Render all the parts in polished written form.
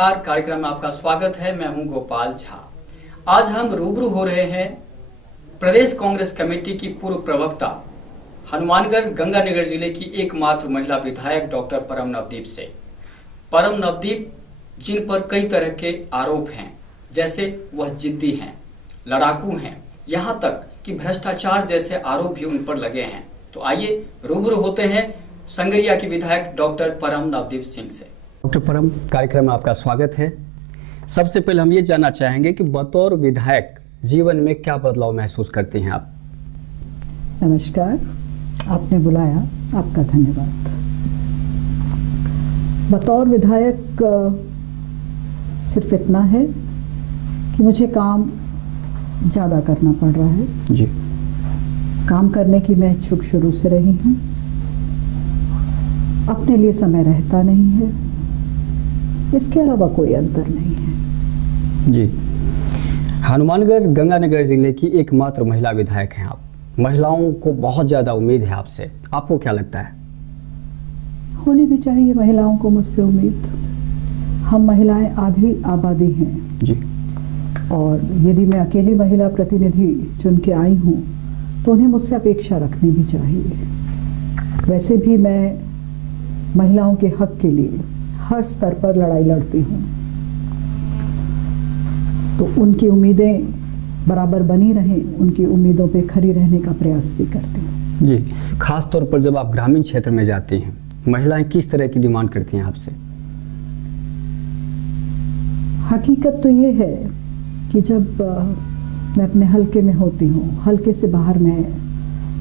नमस्कार, कार्यक्रम में आपका स्वागत है। मैं हूं गोपाल झा। आज हम रूबरू हो रहे हैं प्रदेश कांग्रेस कमेटी की पूर्व प्रवक्ता हनुमानगढ़ गंगानगर जिले की एकमात्र महिला विधायक डॉक्टर परम नवदीप से। परम नवदीप जिन पर कई तरह के आरोप हैं, जैसे वह जिद्दी हैं, लड़ाकू हैं, यहाँ तक कि भ्रष्टाचार जैसे आरोप भी उन पर लगे हैं। तो आइए रूबरू होते हैं संगरिया की विधायक डॉक्टर परम नवदीप सिंह से। डॉक्टर परम, कार्यक्रम में आपका स्वागत है। सबसे पहले हम ये जानना चाहेंगे कि बतौर विधायक जीवन में क्या बदलाव महसूस करती हैं आप? नमस्कार, आपने बुलाया, आपका धन्यवाद। बतौर विधायक सिर्फ इतना है कि मुझे काम ज़्यादा करना पड़ रहा है जी। काम करने की मैं इच्छुक शुरू से रही हूँ। अपने लिए समय रहता नहीं है, इसके अलावा कोई अंतर नहीं है जी। हनुमानगढ़ गंगानगर जिले की एकमात्र महिला विधायक हैं आप। महिलाओं को बहुत ज़्यादा उम्मीद है आपसे, आपको क्या लगता है? होनी भी चाहिए महिलाओं को मुझसे उम्मीद। हम महिलाएं आधी आबादी हैं जी। और यदि मैं अकेली महिला प्रतिनिधि चुन के आई हूँ तो उन्हें मुझसे अपेक्षा रखनी भी चाहिए। वैसे भी मैं महिलाओं के हक के लिए हर स्तर पर लड़ाई लड़ती हूँ, तो उनकी उम्मीदें बराबर बनी रहें, उनकी उम्मीदों पे खरी रहने का प्रयास भी करती हूँ जी। खास तौर पर जब आप ग्रामीण क्षेत्र में जाती हैं, महिलाएं किस तरह की डिमांड करती हैं आपसे? हकीकत तो ये है कि जब मैं अपने हलके में होती हूँ, हलके से बाहर मैं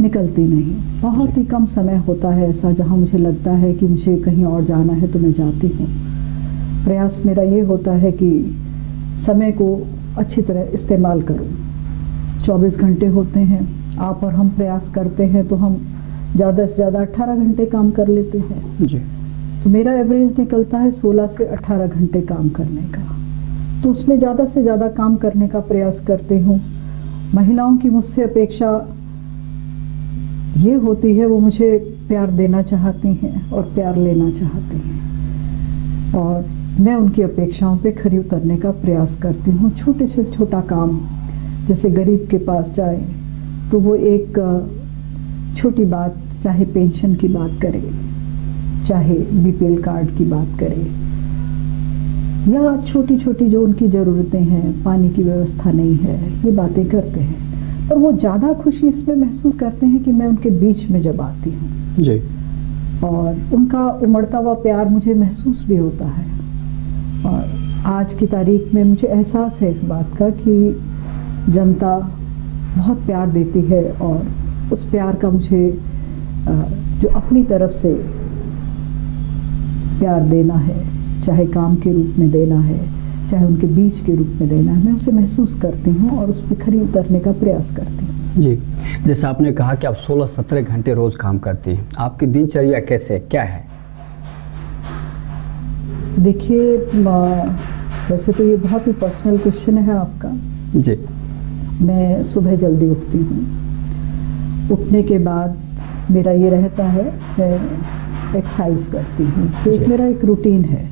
निकलती नहीं। बहुत ही कम समय होता है ऐसा जहाँ मुझे लगता है कि मुझे कहीं और जाना है तो मैं जाती हूँ। प्रयास मेरा ये होता है कि समय को अच्छी तरह इस्तेमाल करूँ। 24 घंटे होते हैं, आप और हम प्रयास करते हैं तो हम ज़्यादा से ज़्यादा 18 घंटे काम कर लेते हैं जी। तो मेरा एवरेज निकलता है 16 से 18 घंटे काम करने का। तो उसमें ज़्यादा से ज़्यादा काम करने का प्रयास करती हूँ। महिलाओं की मुझसे अपेक्षा ये होती है, वो मुझे प्यार देना चाहती हैं और प्यार लेना चाहती हैं और मैं उनकी अपेक्षाओं पे खरी उतरने का प्रयास करती हूँ। छोटे से छोटा काम, जैसे गरीब के पास जाए तो वो एक छोटी बात, चाहे पेंशन की बात करे, चाहे बीपीएल कार्ड की बात करे, या छोटी छोटी जो उनकी ज़रूरतें हैं, पानी की व्यवस्था नहीं है, ये बातें करते हैं। और वो ज़्यादा खुशी इसमें महसूस करते हैं कि मैं उनके बीच में जब आती हूँ जी। और उनका उमड़ता हुआ प्यार मुझे महसूस भी होता है। और आज की तारीख में मुझे एहसास है इस बात का कि जनता बहुत प्यार देती है और उस प्यार का मुझे जो अपनी तरफ से प्यार देना है, चाहे काम के रूप में देना है, चाहे उनके बीच के रूप में देना है, मैं उसे महसूस करती हूँ और उस पर खरी उतरने का प्रयास करती हूँ जी। जैसे आपने कहा कि आप 16-17 घंटे रोज काम करती हैं, आपकी दिनचर्या कैसे, क्या है? देखिए, वैसे तो ये बहुत ही पर्सनल क्वेश्चन है आपका जी। मैं सुबह जल्दी उठती हूँ। उठने के बाद मेरा ये रहता है, मैं एक्सरसाइज करती हूँ, तो एक मेरा एक रूटीन है।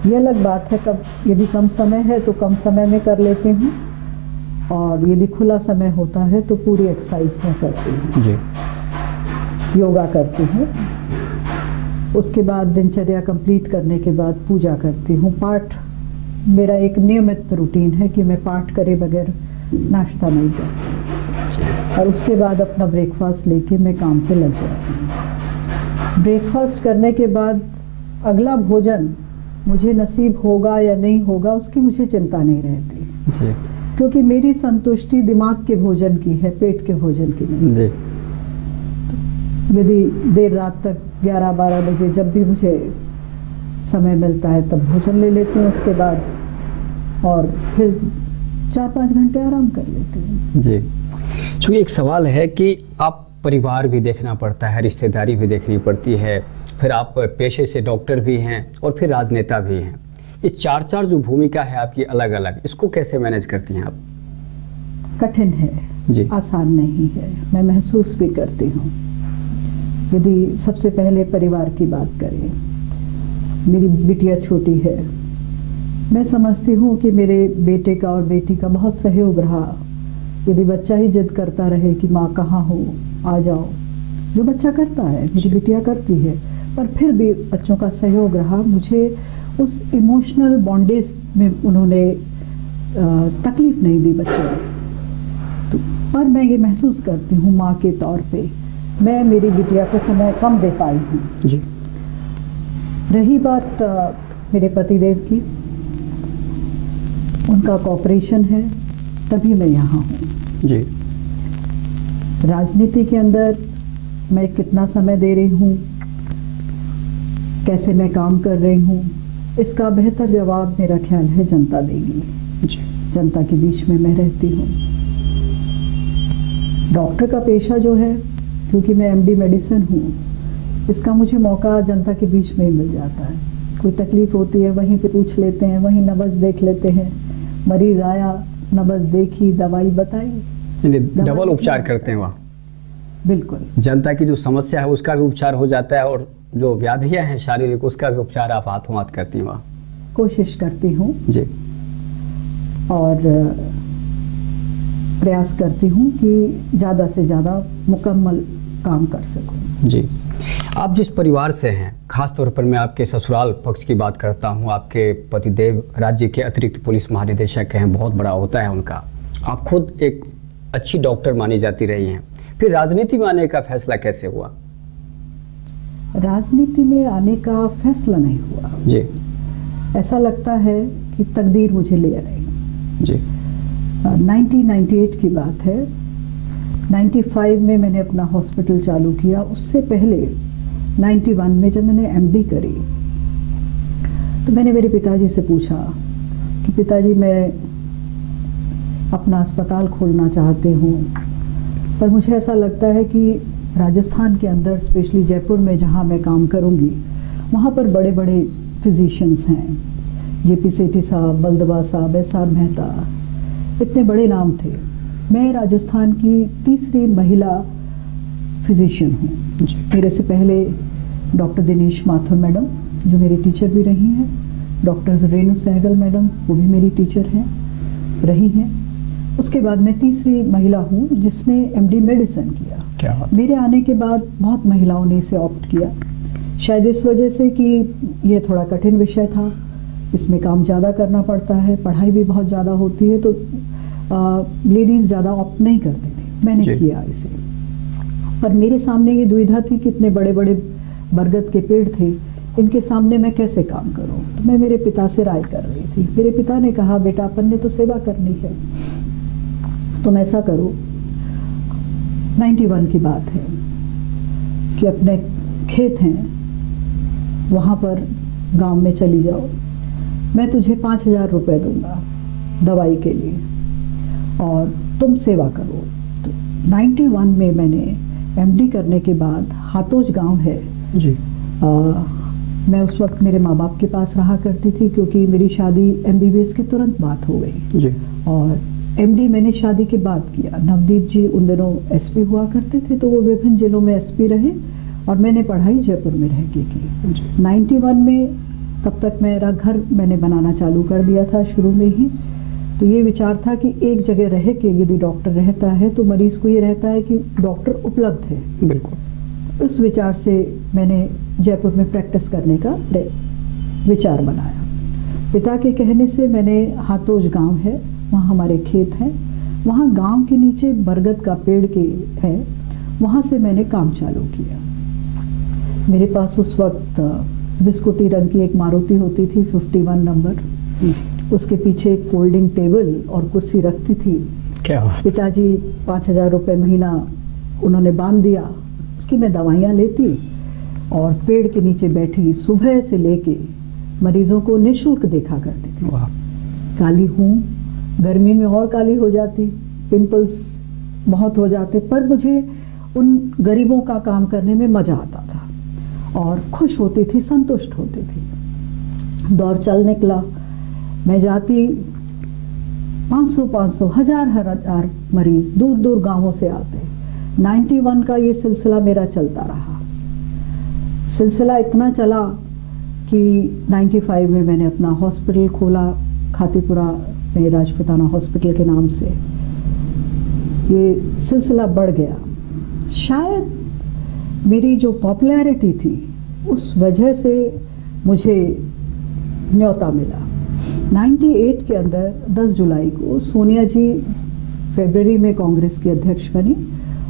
ये अलग बात है, कब यदि कम समय है तो कम समय में कर लेती हूँ और यदि खुला समय होता है तो पूरी एक्सरसाइज में करती हूँ जी। योगा करती हूँ। उसके बाद दिनचर्या कंप्लीट करने के बाद पूजा करती हूँ। पाठ मेरा एक नियमित रूटीन है कि मैं पाठ करे बगैर नाश्ता नहीं करती और उसके बाद अपना ब्रेकफास्ट लेके मैं काम पे लग जाती हूँ। ब्रेकफास्ट करने के बाद अगला भोजन मुझे नसीब होगा या नहीं होगा उसकी मुझे चिंता नहीं रहती जी। क्योंकि मेरी संतुष्टि दिमाग के भोजन की है, पेट के भोजन की नहीं जी। यदि देर रात तक 11-12 बजे जब भी मुझे समय मिलता है तब भोजन ले लेती हूँ, उसके बाद और फिर 4-5 घंटे आराम कर लेती हूँ जी। चूँकि एक सवाल है कि आप परिवार भी देखना पड़ता है, रिश्तेदारी भी देखनी पड़ती है, फिर आप पेशे से डॉक्टर भी हैं और फिर राजनेता भी हैं। ये चार जो भूमिका है आपकी अलग अलग, इसको कैसे मैनेज करती हैं आप? कठिन है जी। आसान नहीं है, मैं महसूस भी करती हूँ। यदि सबसे पहले परिवार की बात करें, मेरी बिटिया छोटी है, मैं समझती हूँ कि मेरे बेटे का और बेटी का बहुत सहयोग रहा। यदि बच्चा ही जिद करता रहे कि माँ कहाँ हो, आ जाओ, जो बच्चा करता है, मेरी बिटिया करती है, पर फिर भी बच्चों का सहयोग रहा। मुझे उस इमोशनल बॉन्डेज में उन्होंने तकलीफ नहीं दी बच्चों ने। तो पर मैं ये महसूस करती हूँ माँ के तौर पे मैं मेरी बिटिया को समय कम दे पाई हूँ जी। रही बात मेरे पतिदेव की, उनका कॉपरेशन है तभी मैं यहाँ हूँ जी। राजनीति के अंदर मैं कितना समय दे रही हूँ, कैसे मैं काम कर रही हूँ, इसका बेहतर जवाब मेरा ख्याल है जनता देगी जी। जनता के बीच में मैं रहती हूँ। डॉक्टर का पेशा जो है, क्योंकि मैं MD मेडिसिन हूँ, इसका मुझे मौका जनता के बीच में ही मिल जाता है। कोई तकलीफ होती है वहीं पे पूछ लेते हैं, वहीं नब्ज देख लेते हैं, मरीज आया, नब्ज देखी, दवाई बताई, डबल उपचार करते हैं वहाँ। बिल्कुल, जनता की जो समस्या है उसका भी उपचार हो जाता है और जो व्याधियां हैं शारीरिक उसका भी उपचार आप हाथों हाथ करती हैं वहाँ। कोशिश करती हूँ जी। और प्रयास करती हूँ कि ज़्यादा से ज़्यादा मुकम्मल काम कर सकूँ। जी। आप जिस परिवार से हैं, खास तौर पर मैं आपके ससुराल पक्ष की बात करता हूँ, आपके पतिदेव राज्य के अतिरिक्त पुलिस महानिदेशक हैं, बहुत बड़ा होता है उनका। आप खुद एक अच्छी डॉक्टर मानी जाती रही हैं, फिर राजनीति में आने का फैसला कैसे हुआ? राजनीति में आने का फैसला नहीं हुआ जी। ऐसा लगता है कि तकदीर मुझे ले आई जी। 1998 की बात है। 95 में मैंने अपना हॉस्पिटल चालू किया। उससे पहले 91 में जब मैंने MD करी तो मैंने मेरे पिताजी से पूछा कि पिताजी मैं अपना अस्पताल खोलना चाहती हूँ, पर मुझे ऐसा लगता है कि राजस्थान के अंदर, स्पेशली जयपुर में जहाँ मैं काम करूँगी, वहाँ पर बड़े बड़े फिजिशियंस हैं, JP सेठी साहब, बलदवा साहब, SR मेहता, इतने बड़े नाम थे। मैं राजस्थान की तीसरी महिला फिजिशियन हूँ। मेरे से पहले डॉक्टर दिनेश माथुर मैडम जो मेरी टीचर भी रही हैं, डॉक्टर रेणु सहगल मैडम वो भी मेरी टीचर हैं रही हैं। उसके बाद मैं तीसरी महिला हूँ जिसने MD मेडिसिन किया। क्या मेरे आने के बाद बहुत महिलाओं ने इसे ऑप्ट किया, शायद इस वजह से कि ये थोड़ा कठिन विषय था, इसमें काम ज़्यादा करना पड़ता है, पढ़ाई भी बहुत ज़्यादा होती है, तो लेडीज़ ज़्यादा ऑप्ट नहीं करती थी। मैंने किया इसे, पर मेरे सामने ये दुविधा थी कि इतने बड़े बड़े बरगद के पेड़ थे, इनके सामने मैं कैसे काम करूं। तो मैं मेरे पिता से राय कर रही थी। मेरे पिता ने कहा बेटा अपन ने तो सेवा करनी है, तुम ऐसा करो, 91 की बात है, कि अपने खेत हैं वहाँ पर गांव में चली जाओ, मैं तुझे 5000 रुपये दूंगा दवाई के लिए और तुम सेवा करो। तो 91 में मैंने MD करने के बाद हातोज गांव है जी। मैं उस वक्त मेरे माँ बाप के पास रहा करती थी, क्योंकि मेरी शादी MBBS के तुरंत बाद हो गई जी। और MD मैंने शादी के बाद किया। नवदीप जी उन दिनों SP हुआ करते थे, तो वो विभिन्न जिलों में SP रहे और मैंने पढ़ाई जयपुर में रह के की। 91 में तब तक मेरा घर मैंने बनाना चालू कर दिया था शुरू में ही। तो ये विचार था कि एक जगह रह के यदि डॉक्टर रहता है तो मरीज को ये रहता है कि डॉक्टर उपलब्ध है। बिल्कुल। उस विचार से मैंने जयपुर में प्रैक्टिस करने का विचार बनाया। पिता के कहने से मैंने हातोज गांव है, वहाँ हमारे खेत हैं, वहाँ गांव के नीचे बरगद का पेड़ के है, वहाँ से मैंने काम चालू किया। मेरे पास उस वक्त बिस्कुटी रंग की एक मारुति होती थी 51 नंबर, उसके पीछे एक फोल्डिंग टेबल और कुर्सी रखती थी। क्या पिताजी 5000 रुपये महीना उन्होंने बांध दिया, उसकी मैं दवाइयाँ लेती और पेड़ के नीचे बैठी सुबह से लेके मरीजों को निःशुल्क देखा करती थी। काली हूँ, गर्मी में और काली हो जाती, पिंपल्स बहुत हो जाते, पर मुझे उन गरीबों का काम करने में मज़ा आता था और खुश होती थी, संतुष्ट होती थी। दौर चल निकला, मैं जाती 500 हजार मरीज दूर दूर गांवों से आते। 91 का ये सिलसिला मेरा चलता रहा। सिलसिला इतना चला कि 95 में मैंने अपना हॉस्पिटल खोला खातीपुरा में, राजपुताना हॉस्पिटल के नाम से। ये सिलसिला बढ़ गया। शायद मेरी जो पॉपुलैरिटी थी उस वजह से मुझे न्योता मिला। 98 के अंदर 10 जुलाई को सोनिया जी फरवरी में कांग्रेस की अध्यक्ष बनी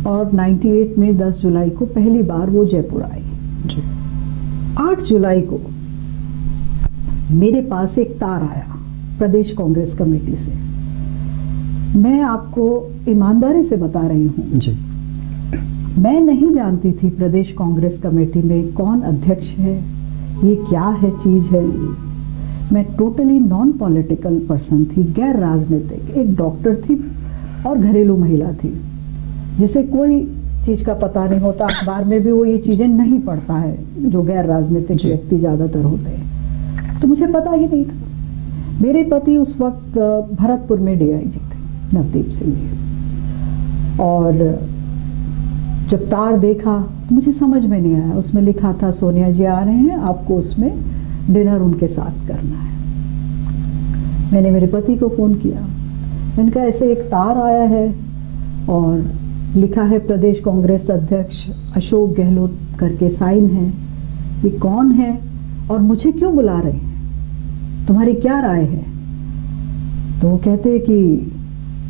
और 98 में 10 जुलाई को पहली बार वो जयपुर आई। 8 जुलाई को मेरे पास एक तार आया प्रदेश कांग्रेस कमेटी से। मैं आपको ईमानदारी से बता रही हूँ जी। मैं नहीं जानती थी प्रदेश कांग्रेस कमेटी में कौन अध्यक्ष है, ये क्या है चीज है। मैं टोटली नॉन पॉलिटिकल पर्सन थी, गैर राजनीतिक, एक डॉक्टर थी और घरेलू महिला थी, जिसे कोई चीज का पता नहीं होता। अखबार में भी वो ये चीजें नहीं पढ़ता है जो गैर राजनीतिक व्यक्ति ज्यादातर होते हैं। तो मुझे पता ही नहीं था। मेरे पति उस वक्त भरतपुर में डीआईजी थे, नवदीप सिंह जी। और जब तार देखा तो मुझे समझ में नहीं आया। उसमें लिखा था सोनिया जी आ रहे हैं, आपको उसमें डिनर उनके साथ करना है। मैंने मेरे पति को फ़ोन किया, मैंने कहा ऐसे एक तार आया है और लिखा है प्रदेश कांग्रेस अध्यक्ष अशोक गहलोत करके साइन है, ये कौन है और मुझे क्यों बुला रहे हैं, तुम्हारी क्या राय है। तो वो कहते कि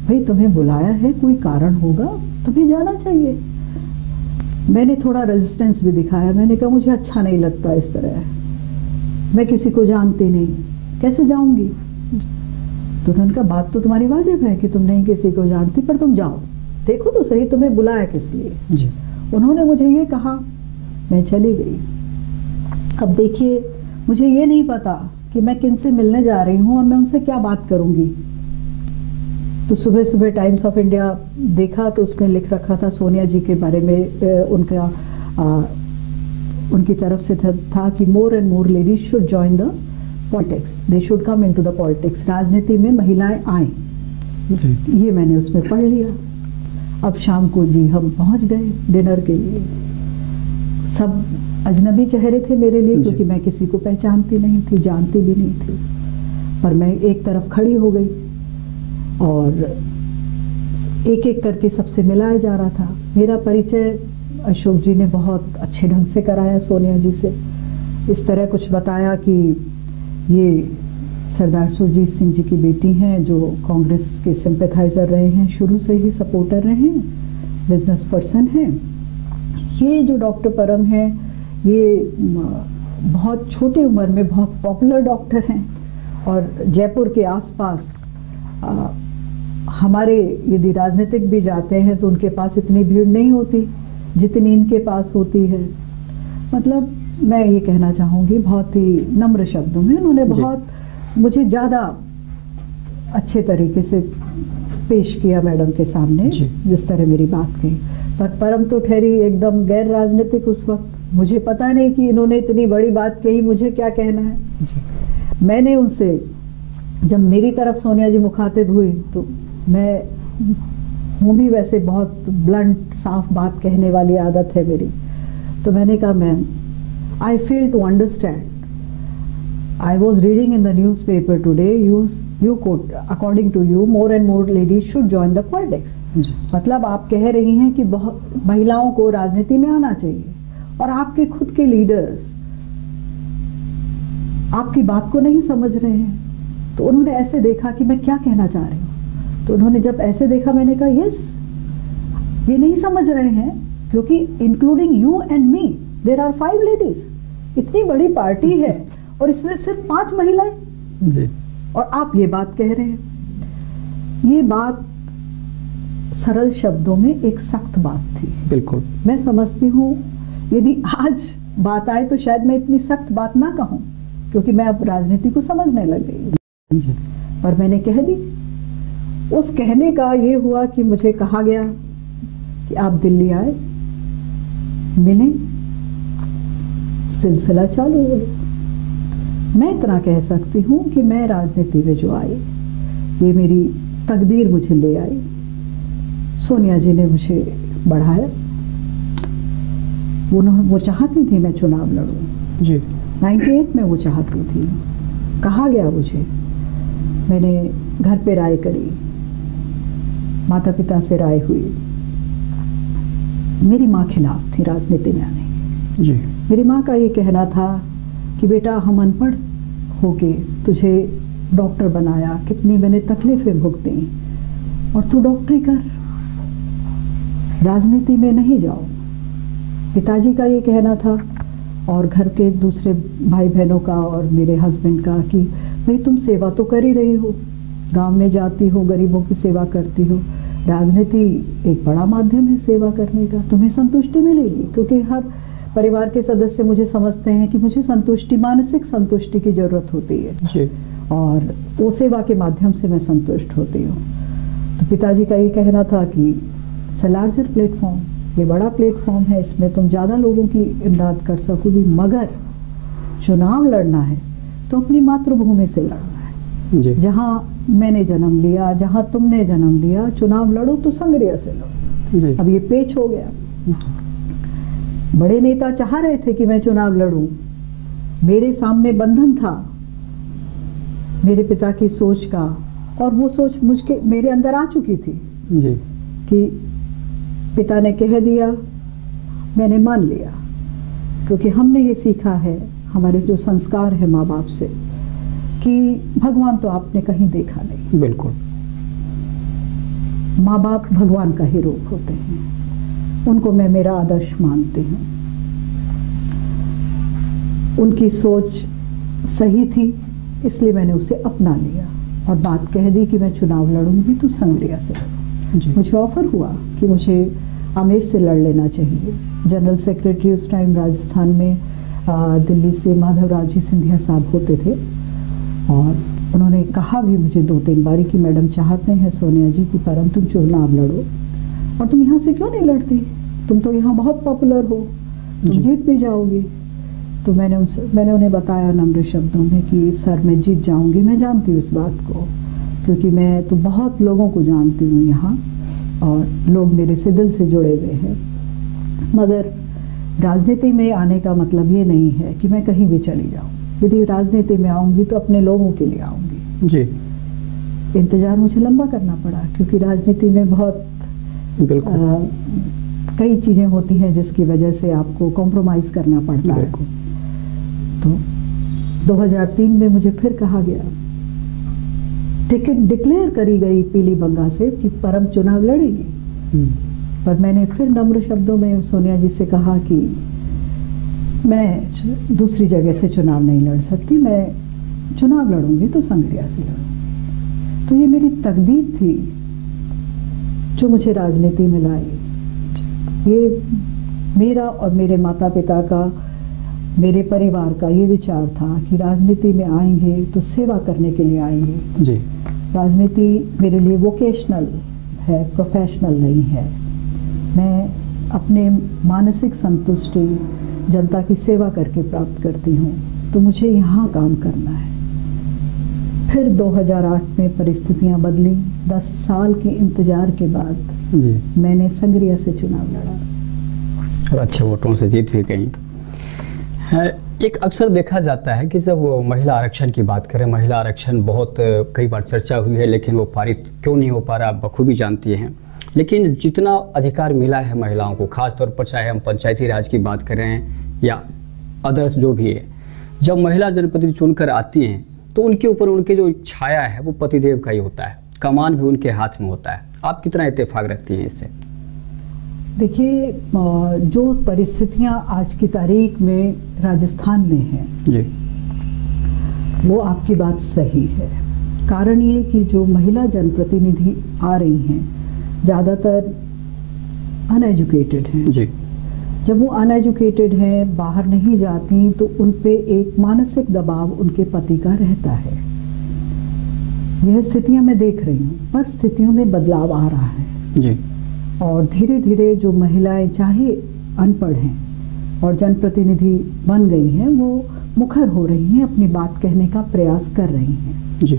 भाई तुम्हें बुलाया है, कोई कारण होगा, तुम्हें जाना चाहिए। मैंने थोड़ा रेजिस्टेंस भी दिखाया। मैंने कहा मुझे अच्छा नहीं लगता इस तरह, मैं किसी को जानती नहीं, कैसे जाऊंगी। तो उन्होंने कहा बात तो तुम्हारी वाजिब है कि तुम नहीं किसी को जानती, पर तुम जाओ, देखो तो सही तुम्हें बुलाया किस लिए जी। उन्होंने मुझे ये कहा, मैं चली गई। अब देखिए मुझे ये नहीं पता कि मैं किनसे मिलने जा रही हूँ और मैं उनसे क्या बात करूंगी। तो सुबह सुबह टाइम्स ऑफ इंडिया देखा तो उसमें लिख रखा था सोनिया जी के बारे में, उनकी तरफ से था कि more and more ladies should join the politics, they should come into the politics, राजनीति में महिलाएं आए। ये मैंने उसमें पढ़ लिया। अब शाम को जी हम पहुंच गए डिनर के लिए। सब अजनबी चेहरे थे मेरे लिए, क्योंकि मैं किसी को पहचानती नहीं थी, जानती भी नहीं थी। पर मैं एक तरफ खड़ी हो गई और एक एक करके सबसे मिलाया जा रहा था। मेरा परिचय अशोक जी ने बहुत अच्छे ढंग से कराया सोनिया जी से। इस तरह कुछ बताया कि ये सरदार सुरजीत सिंह जी की बेटी हैं, जो कांग्रेस के सिंपैथाइजर रहे हैं, शुरू से ही सपोर्टर रहे हैं, बिजनेस पर्सन हैं। ये जो डॉक्टर परम हैं, ये बहुत छोटी उम्र में बहुत पॉपुलर डॉक्टर हैं और जयपुर के आसपास हमारे यदि राजनीतिक भी जाते हैं तो उनके पास इतनी भीड़ नहीं होती जितनी इनके पास होती है। मतलब मैं ये कहना चाहूँगी बहुत ही नम्र शब्दों में, उन्होंने बहुत मुझे ज़्यादा अच्छे तरीके से पेश किया मैडम के सामने, जिस तरह मेरी बात कही। पर परम तो ठहरी एकदम गैर राजनीतिक उस वक्त। मुझे पता नहीं कि इन्होंने इतनी बड़ी बात कही, मुझे क्या कहना है। मैंने उनसे, जब मेरी तरफ सोनिया जी मुखातिब हुई तो मैं हूँ भी वैसे बहुत ब्लंट, साफ बात कहने वाली आदत है मेरी। तो मैंने कहा ma'am, I fail to understand, I was reading in the newspaper today, you quote, according to you, more and more ladies should join the politics. मतलब आप कह रही हैं कि बहुत महिलाओं को राजनीति में आना चाहिए और आपके खुद के लीडर्स आपकी बात को नहीं समझ रहे हैं। तो उन्होंने ऐसे देखा कि मैं क्या कहना चाह रही हूँ। तो उन्होंने जब ऐसे देखा, मैंने कहा यस, ये नहीं समझ रहे हैं, क्योंकि including you and me there are 5 ladies. इतनी बड़ी पार्टी है और इसमें सिर्फ 5 महिलाएं जी, और आप ये बात कह रहे हैं। ये बात सरल शब्दों में एक सख्त बात थी। बिल्कुल मैं समझती हूँ यदि आज बात आए तो शायद मैं इतनी सख्त बात ना कहूँ, क्योंकि मैं अब राजनीति को समझने लग गई जी। पर मैंने कह दी। उस कहने का ये हुआ कि मुझे कहा गया कि आप दिल्ली आए, मिले, सिलसिला चालू हुआ। मैं इतना कह सकती हूँ कि मैं राजनीति में जो आई, ये मेरी तकदीर मुझे ले आई। सोनिया जी ने मुझे बढ़ाया। वो चाहती थी मैं चुनाव लड़ूं जी, 98 में वो चाहती थी। कहा गया मुझे, मैंने घर पे राय करी, माता पिता से राय हुई। मेरी माँ खिलाफ थी राजनीति में आने की। जी। मेरी माँ का ये कहना था कि बेटा हम अनपढ़ होके तुझे डॉक्टर बनाया, कितनी मैंने तकलीफें भुगती, और तू डॉक्टरी कर, राजनीति में नहीं जाओ। पिताजी का ये कहना था और घर के दूसरे भाई बहनों का और मेरे हस्बैंड का कि भाई तुम सेवा तो कर ही रही हो, गांव में जाती हो, गरीबों की सेवा करती हो, राजनीति एक बड़ा माध्यम है सेवा करने का, तुम्हें संतुष्टि मिलेगी। क्योंकि हर परिवार के सदस्य मुझे समझते हैं कि मुझे संतुष्टि, मानसिक संतुष्टि की जरूरत होती है जी। और वो सेवा के माध्यम से मैं संतुष्ट होती हूँ। तो पिताजी का ये कहना था कि इट्स अ लार्जर प्लेटफॉर्म, ये बड़ा प्लेटफॉर्म है, इसमें तुम ज़्यादा लोगों की इमदाद कर सकोगी, मगर चुनाव लड़ना है तो अपनी मातृभूमि से लड़ना है। जी। जहाँ मैंने जन्म लिया, जहाँ तुमने जन्म लिया, चुनाव लड़ो तो संग्रिया से लड़ो। जी। अब ये पेच हो गया। बड़े नेता चाह रहे थे कि मैं चुनाव लड़ूं, मेरे सामने बंधन था मेरे पिता की सोच का, और वो सोच मेरे अंदर आ चुकी थी जी। कि पिता ने कह दिया, मैंने मान लिया। क्योंकि हमने ये सीखा है, हमारे जो संस्कार है माँ बाप से, कि भगवान तो आपने कहीं देखा नहीं। बिल्कुल। माँ बाप भगवान का ही रूप होते हैं, उनको मैं मेरा आदर्श मानती हूँ। उनकी सोच सही थी, इसलिए मैंने उसे अपना लिया और बात कह दी कि मैं चुनाव लड़ूंगी तो संग्रिया से लड़ूंगी। मुझे ऑफर हुआ कि मुझे आमेर से लड़ लेना चाहिए। जनरल सेक्रेटरी उस टाइम राजस्थान में दिल्ली से माधवराव जी सिंधिया साहब होते थे, और उन्होंने कहा भी मुझे 2-3 बारी कि मैडम चाहते हैं सोनिया जी कि परम तुम चुनाव लड़ो, और तुम यहाँ से क्यों नहीं लड़ती, तुम तो यहाँ बहुत पॉपुलर हो, तुम जीत भी जाओगी। तो मैंने उन्हें बताया नम्र शब्दों में कि सर मैं जीत जाऊंगी, मैं जानती हूँ इस बात को, क्योंकि मैं तो बहुत लोगों को जानती हूँ यहाँ और लोग मेरे से दिल से जुड़े हुए हैं। मगर राजनीति में आने का मतलब ये नहीं है कि मैं कहीं भी चली जाऊँ। यदि राजनीति में आऊँगी तो अपने लोगों के लिए आऊँगी। जी। इंतजार मुझे लंबा करना पड़ा, क्योंकि राजनीति में बहुत कई चीज़ें होती हैं जिसकी वजह से आपको कॉम्प्रोमाइज़ करना पड़ता है। तो 2003 में मुझे फिर कहा गया, टिकट डिक्लेयर करी गई पीली बंगा से कि परम चुनाव लड़ेगी, पर मैंने फिर नम्र शब्दों में सोनिया जी से कहा कि मैं दूसरी जगह से चुनाव नहीं लड़ सकती, मैं चुनाव लड़ूंगी तो संग्रिया से लड़ूंगी। तो ये मेरी तकदीर थी जो मुझे राजनीति में लाई। ये मेरा और मेरे माता पिता का, मेरे परिवार का ये विचार था कि राजनीति में आएंगे तो सेवा करने के लिए आएंगे जी। राजनीति मेरे लिए वोकेशनल है, प्रोफेशनल नहीं है। मैं अपने मानसिक संतुष्टि जनता की सेवा करके प्राप्त करती हूँ, तो मुझे यहाँ काम करना है। फिर 2008 में परिस्थितियाँ बदली। 10 साल के इंतजार के बाद जी मैंने संग्रिया से चुनाव लड़ा और अच्छे वोटों से जीत भी गई। एक अक्सर देखा जाता है कि जब वो महिला आरक्षण की बात करें, महिला आरक्षण बहुत कई बार चर्चा हुई है, लेकिन वो पारित क्यों नहीं हो पा रहा आप बखूबी जानती हैं। लेकिन जितना अधिकार मिला है महिलाओं को, खासतौर पर चाहे हम पंचायती राज की बात करें या अदर्स जो भी है, जब महिला जनप्रतिनिधि चुनकर आती हैं तो उनके ऊपर उनके जो छाया है वो पतिदेव का ही होता है, कमान भी उनके हाथ में होता है। आप कितना इत्तेफाक रखती हैं इससे? देखिए, जो परिस्थितियां आज की तारीख में राजस्थान में हैं जी, वो आपकी बात सही है। कारण ये कि जो महिला जनप्रतिनिधि आ रही हैं ज़्यादातर अनएजुकेटेड हैं जी। जब वो अनएजुकेटेड हैं, बाहर नहीं जाती, तो उन पे एक मानसिक दबाव उनके पति का रहता है। यह स्थितियां मैं देख रही हूँ, पर स्थितियों में बदलाव आ रहा है जी। और धीरे धीरे जो महिलाएं चाहे अनपढ़ हैं और जनप्रतिनिधि बन गई हैं, वो मुखर हो रही हैं, अपनी बात कहने का प्रयास कर रही हैं जी।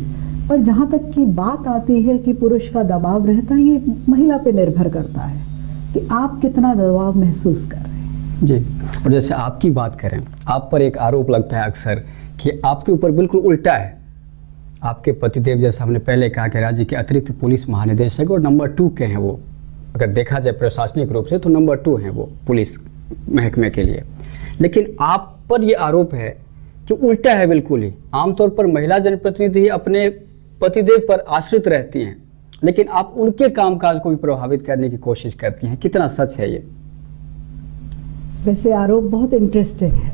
पर जहाँ तक की बात आती है कि पुरुष का दबाव रहता है, ये महिला पे निर्भर करता है कि आप कितना दबाव महसूस कर रहे हैं। जी। और जैसे आपकी बात करें, आप पर एक आरोप लगता है अक्सर कि आपके ऊपर बिल्कुल उल्टा है। आपके पतिदेव, जैसा हमने पहले कहा, कि राज्य के अतिरिक्त पुलिस महानिदेशक और नंबर 2 के हैं वो। अगर देखा जाए प्रशासनिक रूप से तो नंबर 2 हैं वो पुलिस महकमे के लिए। लेकिन आप पर ये आरोप है कि उल्टा है बिल्कुल ही। आमतौर पर महिला जनप्रतिनिधि अपने पतिदेव पर आश्रित रहती हैं, लेकिन आप उनके कामकाज को भी प्रभावित करने की कोशिश करती हैं। कितना सच है ये? वैसे आरोप बहुत इंटरेस्टिंग है।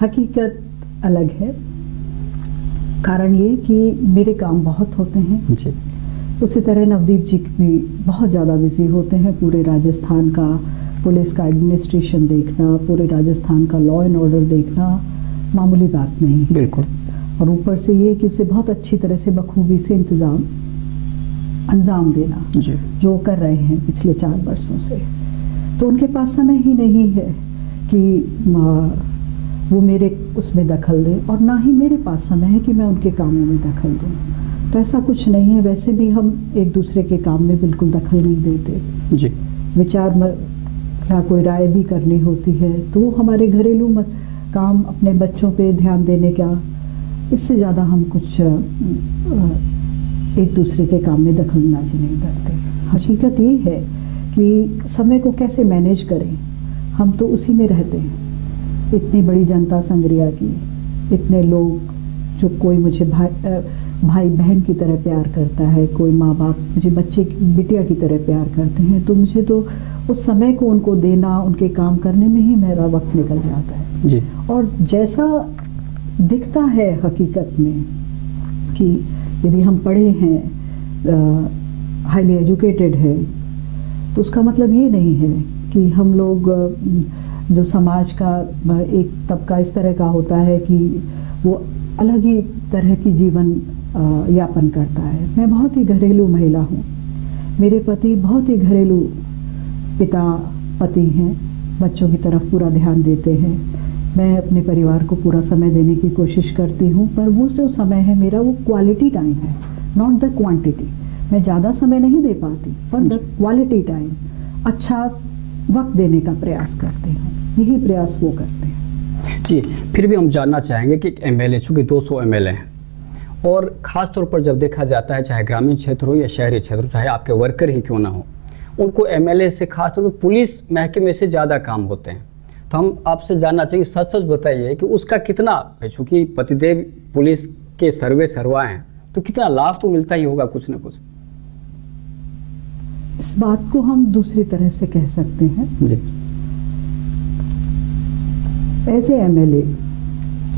हकीकत अलग है। कारण ये कि मेरे काम बहुत होते हैं जी। उसी तरह नवदीप जी भी बहुत ज़्यादा बिजी होते हैं। पूरे राजस्थान का पुलिस का एडमिनिस्ट्रेशन देखना, पूरे राजस्थान का लॉ एंड ऑर्डर देखना मामूली बात नहीं है। बिल्कुल। और ऊपर से ये कि उसे बहुत अच्छी तरह से बखूबी से अंजाम देना, जी। जो कर रहे हैं पिछले 4 वर्षों से। तो उनके पास समय ही नहीं है कि वो मेरे उसमें दखल दे, और ना ही मेरे पास समय है कि मैं उनके कामों में दखल दूं। तो ऐसा कुछ नहीं है। वैसे भी हम एक दूसरे के काम में बिल्कुल दखल नहीं देते। जी। विचार या कोई राय भी करनी होती है तो हमारे घरेलू काम, अपने बच्चों पे ध्यान देने का, इससे ज़्यादा हम कुछ एक दूसरे के काम में दखलंदाजी नहीं करते। हकीकत ये है कि समय को कैसे मैनेज करें, हम तो उसी में रहते हैं। इतनी बड़ी जनता संग्रिया की, इतने लोग, जो कोई मुझे भाई बहन की तरह प्यार करता है, कोई माँ बाप मुझे बच्चे बिटिया की तरह प्यार करते हैं, तो मुझे तो उस समय को उनको देना, उनके काम करने में ही मेरा वक्त निकल जाता है। जी। और जैसा दिखता है हकीकत में कि यदि हम पढ़े हैं, हाईली एजुकेटेड है, तो उसका मतलब ये नहीं है कि हम लोग, जो समाज का एक तबका इस तरह का होता है कि वो अलग ही तरह की जीवन यापन करता है। मैं बहुत ही घरेलू महिला हूँ। मेरे पति बहुत ही घरेलू पति हैं, बच्चों की तरफ पूरा ध्यान देते हैं। मैं अपने परिवार को पूरा समय देने की कोशिश करती हूँ, पर वो जो समय है मेरा, वो क्वालिटी टाइम है, नॉट द क्वांटिटी। मैं ज़्यादा समय नहीं दे पाती, पर द क्वालिटी टाइम, अच्छा वक्त देने का प्रयास करते हैं। यही प्रयास वो करते हैं। जी। फिर भी हम जानना चाहेंगे कि एमएलए, चूँकि 200 एमएलए हैं, और ख़ास तौर पर जब देखा जाता है, चाहे ग्रामीण क्षेत्र हो या शहरी क्षेत्र हो, चाहे आपके वर्कर ही क्यों ना हो, उनको एमएलए से, खास तौर पर पुलिस महकमे से ज़्यादा काम होते हैं। तो हम आपसे जानना चाहिए, सच सच बताइए कि उसका कितना, चूँकि पतिदेव पुलिस के सर्वा हैं, तो कितना लाभ तो मिलता ही होगा कुछ ना कुछ। इस बात को हम दूसरी तरह से कह सकते हैं। जी। एज ए एमएलए,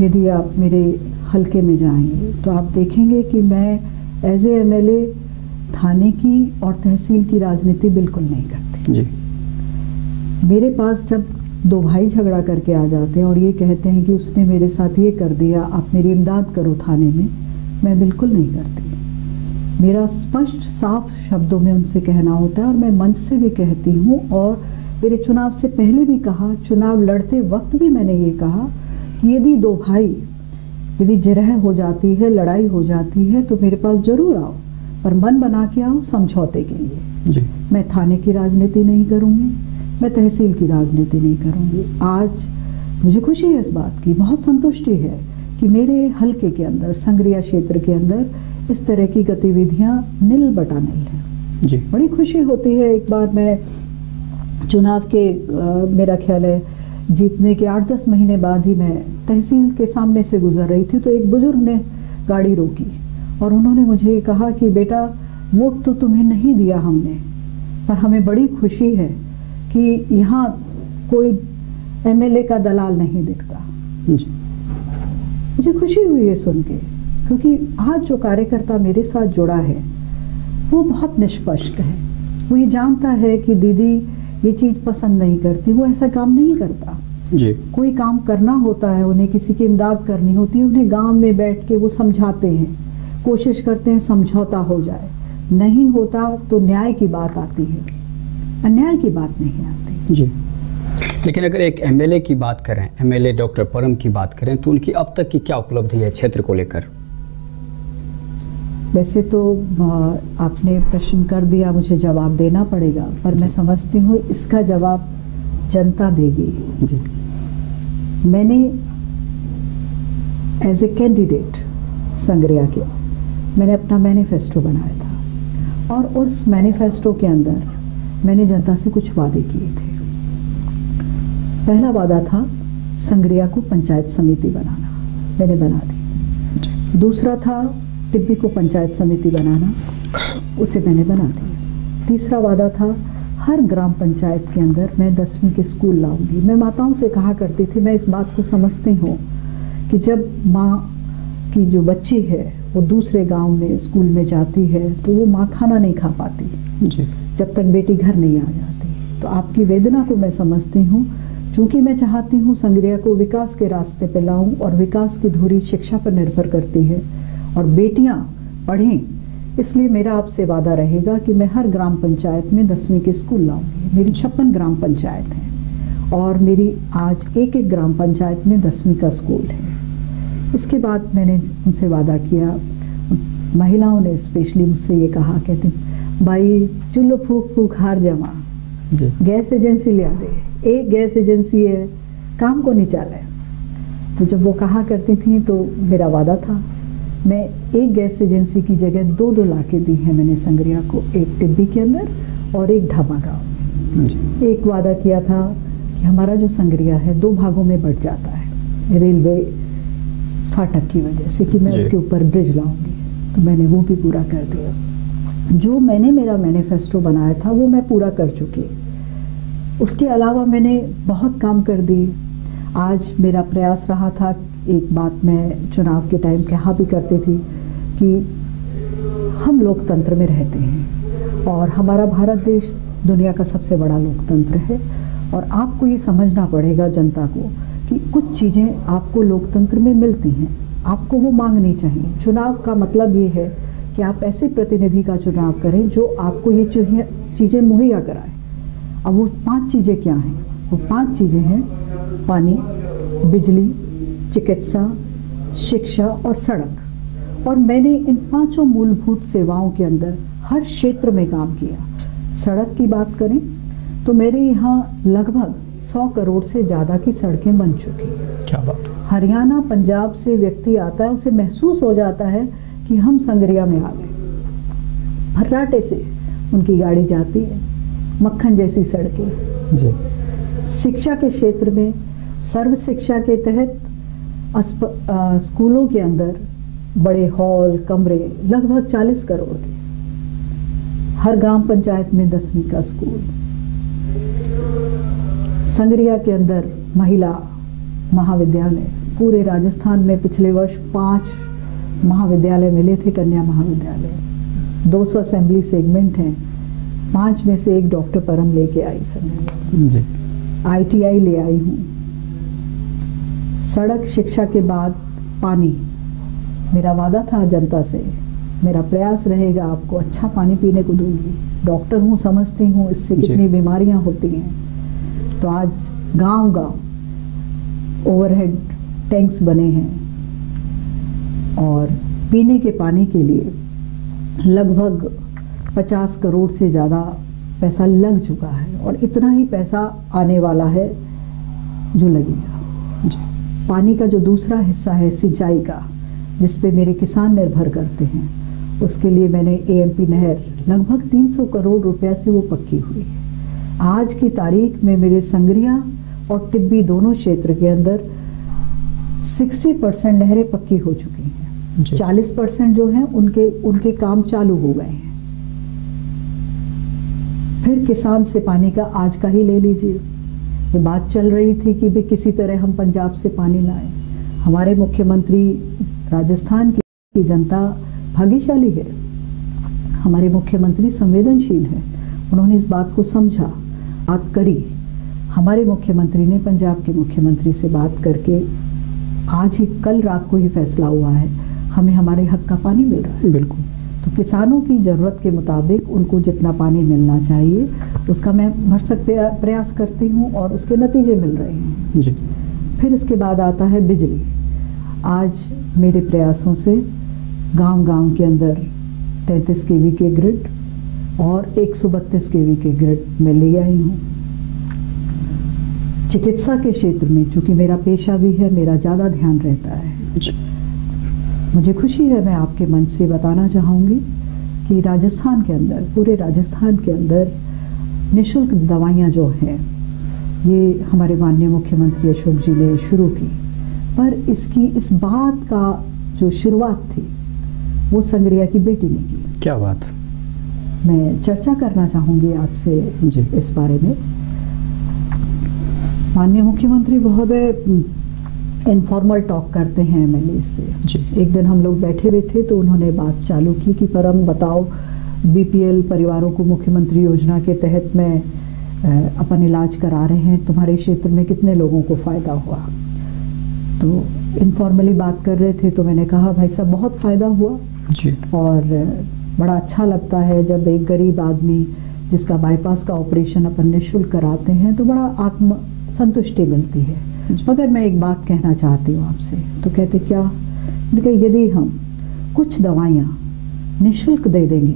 यदि आप मेरे हल्के में जाएंगे तो आप देखेंगे कि मैं एज ए एमएलए थाने की और तहसील की राजनीति बिल्कुल नहीं करती। जी। मेरे पास जब 2 भाई झगड़ा करके आ जाते हैं और ये कहते हैं कि उसने मेरे साथ ये कर दिया, आप मेरी इमदाद करो थाने में, मैं बिल्कुल नहीं करती। मेरा स्पष्ट साफ शब्दों में उनसे कहना होता है, और मैं मंच से भी कहती हूँ, और मेरे चुनाव से पहले भी कहा, चुनाव लड़ते वक्त भी मैंने ये कहा कि यदि 2 भाई, यदि जिरह हो जाती है, लड़ाई हो जाती है, तो मेरे पास जरूर आओ, पर मन बना के आओ समझौते के लिए। जी। मैं थाने की राजनीति नहीं करूँगी, मैं तहसील की राजनीति नहीं करूँगी। आज मुझे खुशी है इस बात की, बहुत संतुष्टि है कि मेरे हल्के के अंदर, संग्रिया क्षेत्र के अंदर इस तरह की गतिविधियां निल बटा निल है। जी। बड़ी खुशी होती है। एक बार मैं चुनाव के मेरा ख्याल है जीतने के 8-10 महीने बाद ही मैं तहसील के सामने से गुजर रही थी, तो एक बुजुर्ग ने गाड़ी रोकी और उन्होंने मुझे कहा कि बेटा, वोट तो तुम्हें नहीं दिया हमने, पर हमें बड़ी खुशी है कि यहाँ कोई एमएलए का दलाल नहीं दिखता। जी। मुझे खुशी हुई है सुन के, क्योंकि आज जो कार्यकर्ता मेरे साथ जुड़ा है वो बहुत निष्पक्ष है। वो ये जानता है कि दीदी ये चीज़ पसंद नहीं करती, वो ऐसा काम नहीं करता। जी। कोई काम करना होता है, उन्हें किसी की इमदाद करनी होती है, उन्हें गांव में बैठ के वो समझाते हैं, कोशिश करते हैं समझौता हो जाए। नहीं होता तो न्याय की बात आती है, अन्याय की बात नहीं आती। जी। लेकिन अगर एक एमएलए की बात करें, एमएलए डॉक्टर परम की बात करें, तो उनकी अब तक की क्या उपलब्धि है क्षेत्र को लेकर? वैसे तो आपने प्रश्न कर दिया, मुझे जवाब देना पड़ेगा, पर मैं समझती हूँ इसका जवाब जनता देगी जी। मैंने एज ए कैंडिडेट संग्रिया के मैंने अपना मैनिफेस्टो बनाया था और उस मैनिफेस्टो के अंदर मैंने जनता से कुछ वादे किए थे। पहला वादा था संग्रिया को पंचायत समिति बनाना, मैंने बना दी। दूसरा था टिब्बी को पंचायत समिति बनाना, उसे मैंने बना दिया। तीसरा वादा था हर ग्राम पंचायत के अंदर मैं 10वीं के स्कूल लाऊंगी। मैं माताओं से कहा करती थी, मैं इस बात को समझती हूँ कि जब माँ की जो बच्ची है वो दूसरे गांव में स्कूल में जाती है तो वो माँ खाना नहीं खा पाती जी। जब तक बेटी घर नहीं आ जाती। तो आपकी वेदना को मैं समझती हूँ। चूँकि मैं चाहती हूँ संग्रिया को विकास के रास्ते पे लाऊं और विकास की धुरी शिक्षा पर निर्भर करती है और बेटियाँ पढ़ें, इसलिए मेरा आपसे वादा रहेगा कि मैं हर ग्राम पंचायत में 10वीं के स्कूल लाऊंगी। मेरी 56 ग्राम पंचायत हैं और मेरी आज एक एक ग्राम पंचायत में 10वीं का स्कूल है। इसके बाद मैंने उनसे वादा किया, महिलाओं ने स्पेशली मुझसे ये कहा, कहती भाई चुल्लो फूक फूक हार जमा, गैस एजेंसी ले दे, एक गैस एजेंसी है काम को नहीं चाले। तो जब वो कहा करती थी तो मेरा वादा था, मैं एक गैस एजेंसी की जगह 2-2 लाके दी है मैंने संग्रिया को, एक टिब्बी के अंदर और एक ढाबा गाँव में। एक वादा किया था कि हमारा जो संग्रिया है 2 भागों में बढ़ जाता है रेलवे फाटक की वजह से, कि मैं उसके ऊपर ब्रिज लाऊंगी, तो मैंने वो भी पूरा कर दिया। जो मैंने मेरा मैनिफेस्टो बनाया था वो मैं पूरा कर चुकी। उसके अलावा मैंने बहुत काम कर दी। आज मेरा प्रयास रहा था, एक बात मैं चुनाव के टाइम कहा भी करती थी कि हम लोकतंत्र में रहते हैं और हमारा भारत देश दुनिया का सबसे बड़ा लोकतंत्र है और आपको ये समझना पड़ेगा जनता को कि कुछ चीज़ें आपको लोकतंत्र में मिलती हैं, आपको वो मांगनी चाहिए। चुनाव का मतलब ये है कि आप ऐसे प्रतिनिधि का चुनाव करें जो आपको ये चीज़ें मुहैया कराए। अब वो 5 चीज़ें क्या हैं? वो 5 चीज़ें हैं पानी, बिजली, चिकित्सा, शिक्षा और सड़क। और मैंने इन 5 मूलभूत सेवाओं के अंदर हर क्षेत्र में काम किया। सड़क की बात करें तो मेरे यहाँ लगभग 100 करोड़ से ज़्यादा की सड़कें बन चुकी हैं। क्या बात। हरियाणा पंजाब से व्यक्ति आता है, उसे महसूस हो जाता है कि हम संग्रिया में आ गए। फर्राटे से उनकी गाड़ी जाती है, मक्खन जैसी सड़कें जी। शिक्षा के क्षेत्र में सर्व शिक्षा के तहत स्कूलों के अंदर बड़े हॉल कमरे लगभग 40 करोड़ के, हर ग्राम पंचायत में 10वीं का स्कूल। संग्रिया के अंदर महिला महाविद्यालय, पूरे राजस्थान में पिछले वर्ष 5 महाविद्यालय मिले थे, कन्या महाविद्यालय। 200 असेंबली सेगमेंट हैं, 5 में से 1 डॉक्टर परम लेके आई संग्रिया जी। ITI ले आई हूँ। सड़क शिक्षा के बाद पानी, मेरा वादा था जनता से, मेरा प्रयास रहेगा आपको अच्छा पानी पीने को दूंगी। डॉक्टर हूँ, समझती हूँ इससे कितनी बीमारियाँ होती हैं। तो आज गांव-गांव ओवरहेड टैंक्स बने हैं और पीने के पानी के लिए लगभग 50 करोड़ से ज़्यादा पैसा लग चुका है और इतना ही पैसा आने वाला है जो लगेगा। पानी का जो दूसरा हिस्सा है सिंचाई का, जिस पे मेरे किसान निर्भर करते हैं, उसके लिए मैंने AMP नहर लगभग 300 करोड़ रुपया से वो पक्की हुई है। आज की तारीख में मेरे संग्रिया और टिब्बी दोनों क्षेत्र के अंदर 60% नहरें पक्की हो चुकी हैं। 40% जो हैं उनके काम चालू हो गए हैं। फिर किसान से पानी का आज का ही ले लीजिए। ये बात चल रही थी कि भी किसी तरह हम पंजाब से पानी लाएं। हमारे मुख्यमंत्री, राजस्थान की जनता भाग्यशाली है, हमारे मुख्यमंत्री संवेदनशील है, उन्होंने इस बात को समझा, बात करी। हमारे मुख्यमंत्री ने पंजाब के मुख्यमंत्री से बात करके आज ही कल रात को ही फैसला हुआ है, हमें हमारे हक का पानी मिल रहा है। बिल्कुल। तो किसानों की ज़रूरत के मुताबिक उनको जितना पानी मिलना चाहिए उसका मैं भरसक प्रयास करती हूँ और उसके नतीजे मिल रहे हैं जी। फिर इसके बाद आता है बिजली। आज मेरे प्रयासों से गांव-गांव के अंदर 33 केवी के ग्रिड और 132 केवी के ग्रिड मैं ले आई हूँ। चिकित्सा के क्षेत्र में चूंकि मेरा पेशा भी है, मेरा ज़्यादा ध्यान रहता है जी। मुझे खुशी है, मैं आपके मंच से बताना चाहूँगी कि राजस्थान के अंदर, पूरे राजस्थान के अंदर निःशुल्क दवाइयाँ जो हैं ये हमारे माननीय मुख्यमंत्री अशोक जी ने शुरू की, पर इसकी इस बात का जो शुरुआत थी वो संग्रिया की बेटी ने की। क्या बात। मैं चर्चा करना चाहूँगी आपसे जी इस बारे में। माननीय मुख्यमंत्री महोदय इनफॉर्मल टॉक करते हैं एमएलए से जी। एक दिन हम लोग बैठे हुए थे तो उन्होंने बात चालू की कि परम बताओ, बीपीएल परिवारों को मुख्यमंत्री योजना के तहत में अपन इलाज करा रहे हैं, तुम्हारे क्षेत्र में कितने लोगों को फ़ायदा हुआ। तो इनफॉर्मली बात कर रहे थे तो मैंने कहा भाई साहब बहुत फ़ायदा हुआ जी। और बड़ा अच्छा लगता है जब एक गरीब आदमी जिसका बाईपास का ऑपरेशन अपन निःशुल्क कराते हैं तो बड़ा आत्म संतुष्टि मिलती है। मगर मैं एक बात कहना चाहती हूँ आपसे। तो कहते क्या, यदि हम कुछ दवाइयाँ निःशुल्क दे देंगे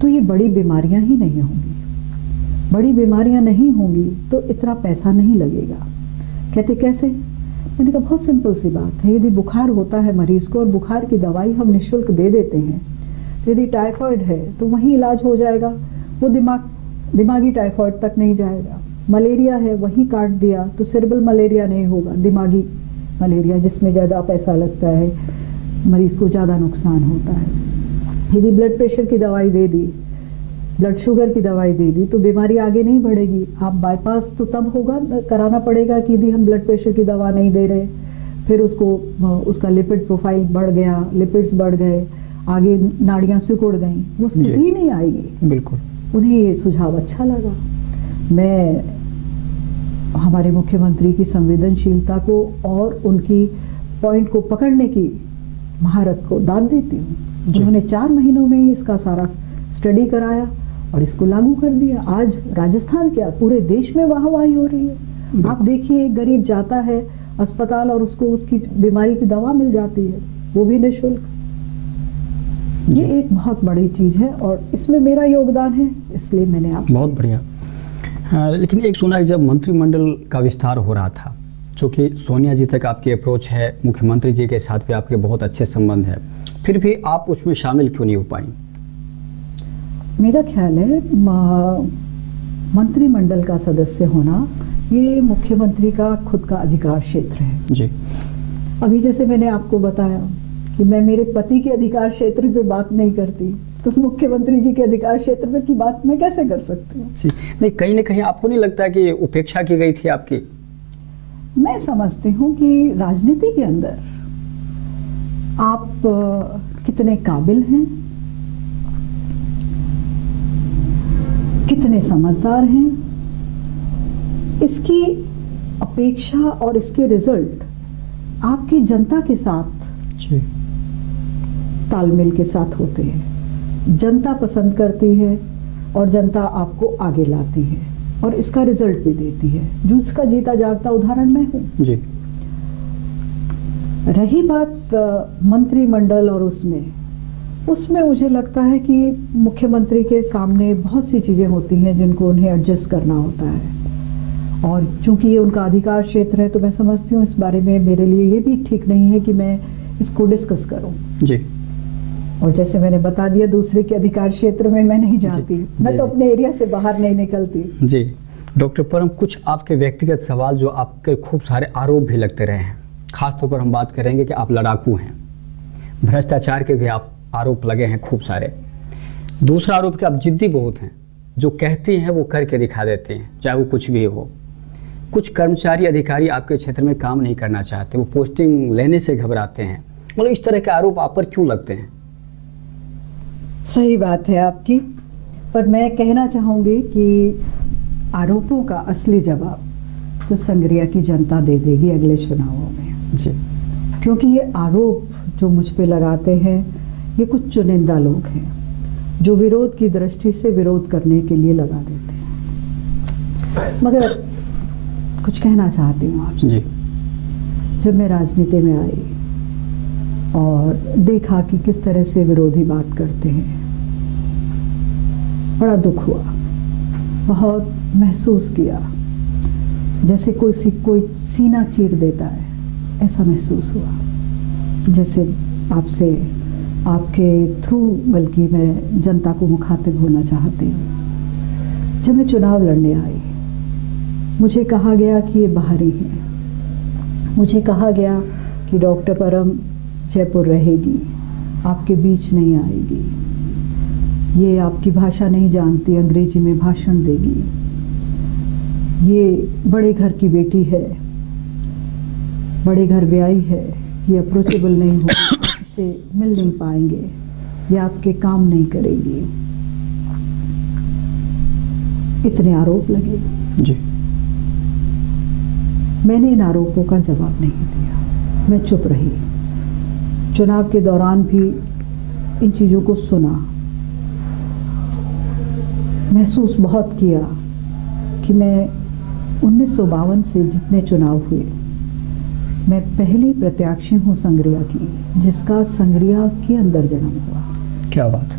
तो ये बड़ी बीमारियाँ ही नहीं होंगी, बड़ी बीमारियाँ नहीं होंगी तो इतना पैसा नहीं लगेगा। कहते कैसे? मैंने कहा बहुत सिंपल सी बात है, यदि बुखार होता है मरीज को और बुखार की दवाई हम निःशुल्क दे देते हैं तो यदि टाइफाइड है तो वहीं इलाज हो जाएगा, वो दिमागी टाइफाइड तक नहीं जाएगा। मलेरिया है वहीं काट दिया तो सेरेब्रल मलेरिया नहीं होगा, दिमागी मलेरिया जिसमें ज़्यादा पैसा लगता है, मरीज को ज़्यादा नुकसान होता है। यदि ब्लड प्रेशर की दवाई दे दी, ब्लड शुगर की दवाई दे दी तो बीमारी आगे नहीं बढ़ेगी। आप बाईपास तो तब होगा कराना पड़ेगा कि यदि हम ब्लड प्रेशर की दवा नहीं दे रहे, फिर उसका लिपिड प्रोफाइल बढ़ गया, लिपिड्स बढ़ गए, आगे नाड़ियाँ सिकुड़ गई, वो स्थिति ही नहीं आएगी। बिल्कुल। उन्हें ये सुझाव अच्छा लगा। मैं हमारे मुख्यमंत्री की संवेदनशीलता को और उनकी पॉइंट को पकड़ने की महारत को दाद देती हूँ। उन्होंने 4 महीनों में ही इसका सारा स्टडी कराया और इसको लागू कर दिया। आज राजस्थान क्या पूरे देश में वाहवाही हो रही है। आप देखिए, एक गरीब जाता है अस्पताल और उसको उसकी बीमारी की दवा मिल जाती है, वो भी निःशुल्क। ये एक बहुत बड़ी चीज है और इसमें मेरा योगदान है, इसलिए मैंने आपसे। बहुत बढ़िया। लेकिन एक सुना है जब मंत्रिमंडल का विस्तार हो रहा था, चूँकि सोनिया जी तक आपकी अप्रोच है, मुख्यमंत्री जी के साथ भी आपके बहुत अच्छे संबंध है, फिर भी आप उसमें शामिल क्यों नहीं हो पाई? मेरा ख्याल है मंत्रिमंडल का सदस्य होना ये मुख्यमंत्री का खुद का अधिकार क्षेत्र है जी। अभी जैसे मैंने आपको बताया कि मैं मेरे पति के अधिकार क्षेत्र पे बात नहीं करती, तो मुख्यमंत्री जी के अधिकार क्षेत्र में की बात मैं कैसे कर सकती हूँ? नहीं, कहीं ना कहीं आपको नहीं लगता कि उपेक्षा की गई थी आपकी? मैं समझती हूँ कि राजनीति के अंदर आप कितने काबिल हैं, कितने समझदार हैं, इसकी अपेक्षा और इसके रिजल्ट आपकी जनता के साथ जी तालमेल के साथ होते हैं। जनता पसंद करती है और जनता आपको आगे लाती है और इसका रिजल्ट भी देती है, जो इसका जीता जागता उदाहरण मैं हूँ जी। रही बात मंत्रिमंडल और उसमें मुझे लगता है कि मुख्यमंत्री के सामने बहुत सी चीजें होती हैं जिनको उन्हें एडजस्ट करना होता है, और चूंकि ये उनका अधिकार क्षेत्र है तो मैं समझती हूँ इस बारे में मेरे लिए ये भी ठीक नहीं है कि मैं इसको डिस्कस करूँ जी। और जैसे मैंने बता दिया, दूसरे के अधिकार क्षेत्र में मैं नहीं जाती, मैं तो अपने एरिया से बाहर नहीं निकलती जी। डॉक्टर परम, कुछ आपके व्यक्तिगत सवाल जो आपके खूब सारे आरोप भी लगते रहे हैं, खासतौर पर हम बात करेंगे कि आप लड़ाकू हैं, भ्रष्टाचार के भी आप आरोप लगे हैं खूब सारे। दूसरा आरोप कि आप जिद्दी बहुत हैं, जो कहती हैं वो करके दिखा देते हैं, चाहे वो कुछ भी हो। कुछ कर्मचारी अधिकारी आपके क्षेत्र में काम नहीं करना चाहते, वो पोस्टिंग लेने से घबराते हैं, मतलब इस तरह के आरोप आप पर क्यों लगते हैं? सही बात है आपकी, पर मैं कहना चाहूँगी कि आरोपों का असली जवाब तो संग्रिया की जनता दे देगी अगले चुनावों में जी। क्योंकि ये आरोप जो मुझ पे लगाते हैं ये कुछ चुनिंदा लोग हैं जो विरोध की दृष्टि से विरोध करने के लिए लगा देते हैं। मगर कुछ कहना चाहती हूँ आपसे जी। जब मैं राजनीति में आई और देखा कि किस तरह से विरोधी बात करते हैं, बड़ा दुख हुआ, बहुत महसूस किया जैसे कोई सीना चीर देता है, ऐसा महसूस हुआ। जैसे आपसे, आपके थ्रू बल्कि मैं जनता को मुखातिब होना चाहती हूँ। जब मैं चुनाव लड़ने आई, मुझे कहा गया कि ये बाहरी हैं, मुझे कहा गया कि डॉक्टर परम जयपुर रहेगी, आपके बीच नहीं आएगी, ये आपकी भाषा नहीं जानती, अंग्रेजी में भाषण देगी, ये बड़े घर की बेटी है, बड़े घर ब्याई है, ये अप्रोचेबल नहीं होगी, आपसे मिल नहीं पाएंगे, ये आपके काम नहीं करेगी। इतने आरोप लगे जी। मैंने इन आरोपों का जवाब नहीं दिया, मैं चुप रही। चुनाव के दौरान भी इन चीज़ों को सुना, महसूस बहुत किया कि मैं 1952 से जितने चुनाव हुए, मैं पहली प्रत्याशी हूँ संग्रिया की, जिसका संग्रिया के अंदर जन्म हुआ। क्या बात।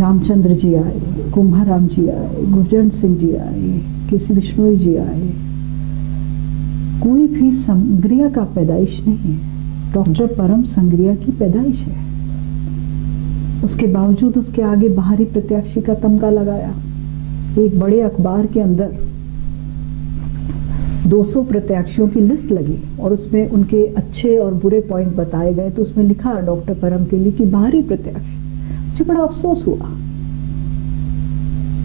रामचंद्र जी आए, कुंभाराम जी आए, गुरजंट सिंह जी आए, केसी बिश्नोई जी आए, कोई भी संग्रिया का पैदाइश नहीं है। डॉक्टर परम संग्रिया की पैदाइश है। उसके बावजूद उसके आगे बाहरी प्रत्याशी का तमगा लगाया। एक बड़े अखबार के अंदर 200 प्रत्याशियों की लिस्ट लगी और उसमें उनके अच्छे और बुरे पॉइंट बताए गए, तो उसमें लिखा डॉक्टर परम के लिए कि बाहरी प्रत्याशी। मुझे बड़ा अफसोस हुआ।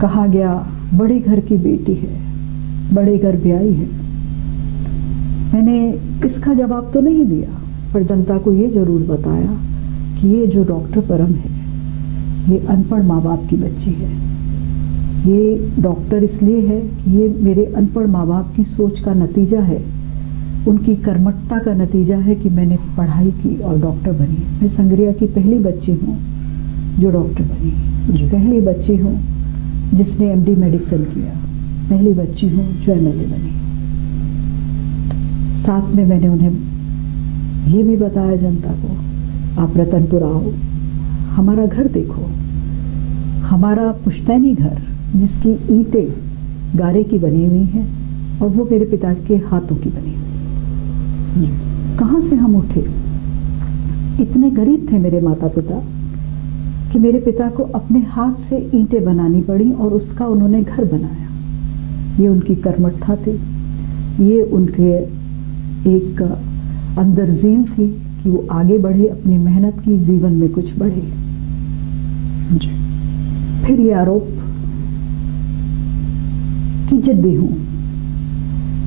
कहा गया बड़े घर की बेटी है, बड़े घर ब्याई है। मैंने इसका जवाब तो नहीं दिया, पर जनता को ये जरूर बताया कि ये जो डॉक्टर परम है, ये अनपढ़ माँ बाप की बच्ची है। ये डॉक्टर इसलिए है कि ये मेरे अनपढ़ माँ बाप की सोच का नतीजा है, उनकी कर्मठता का नतीजा है कि मैंने पढ़ाई की और डॉक्टर बनी। मैं संग्रिया की पहली बच्ची हूँ जो डॉक्टर बनी, पहली बच्ची हूँ जिसने MD मेडिसिन किया, पहली बच्ची हूँ जो MLA बनी। साथ में मैंने उन्हें ये भी बताया जनता को, आप रतनपुर आओ, हमारा घर देखो, हमारा पुश्तैनी घर जिसकी ईंटें गारे की बनी हुई हैं और वो मेरे पिताजी के हाथों की बनी हुई। कहाँ से हम उठे? इतने गरीब थे मेरे माता पिता कि मेरे पिता को अपने हाथ से ईंटें बनानी पड़ी और उसका उन्होंने घर बनाया। ये उनकी कर्मठता थी, ये उनके एक अंदर ज़ील थी कि वो आगे बढ़े, अपनी मेहनत की, जीवन में कुछ बढ़े। जी। फिर ये आरोप कि जिद्दी हूँ।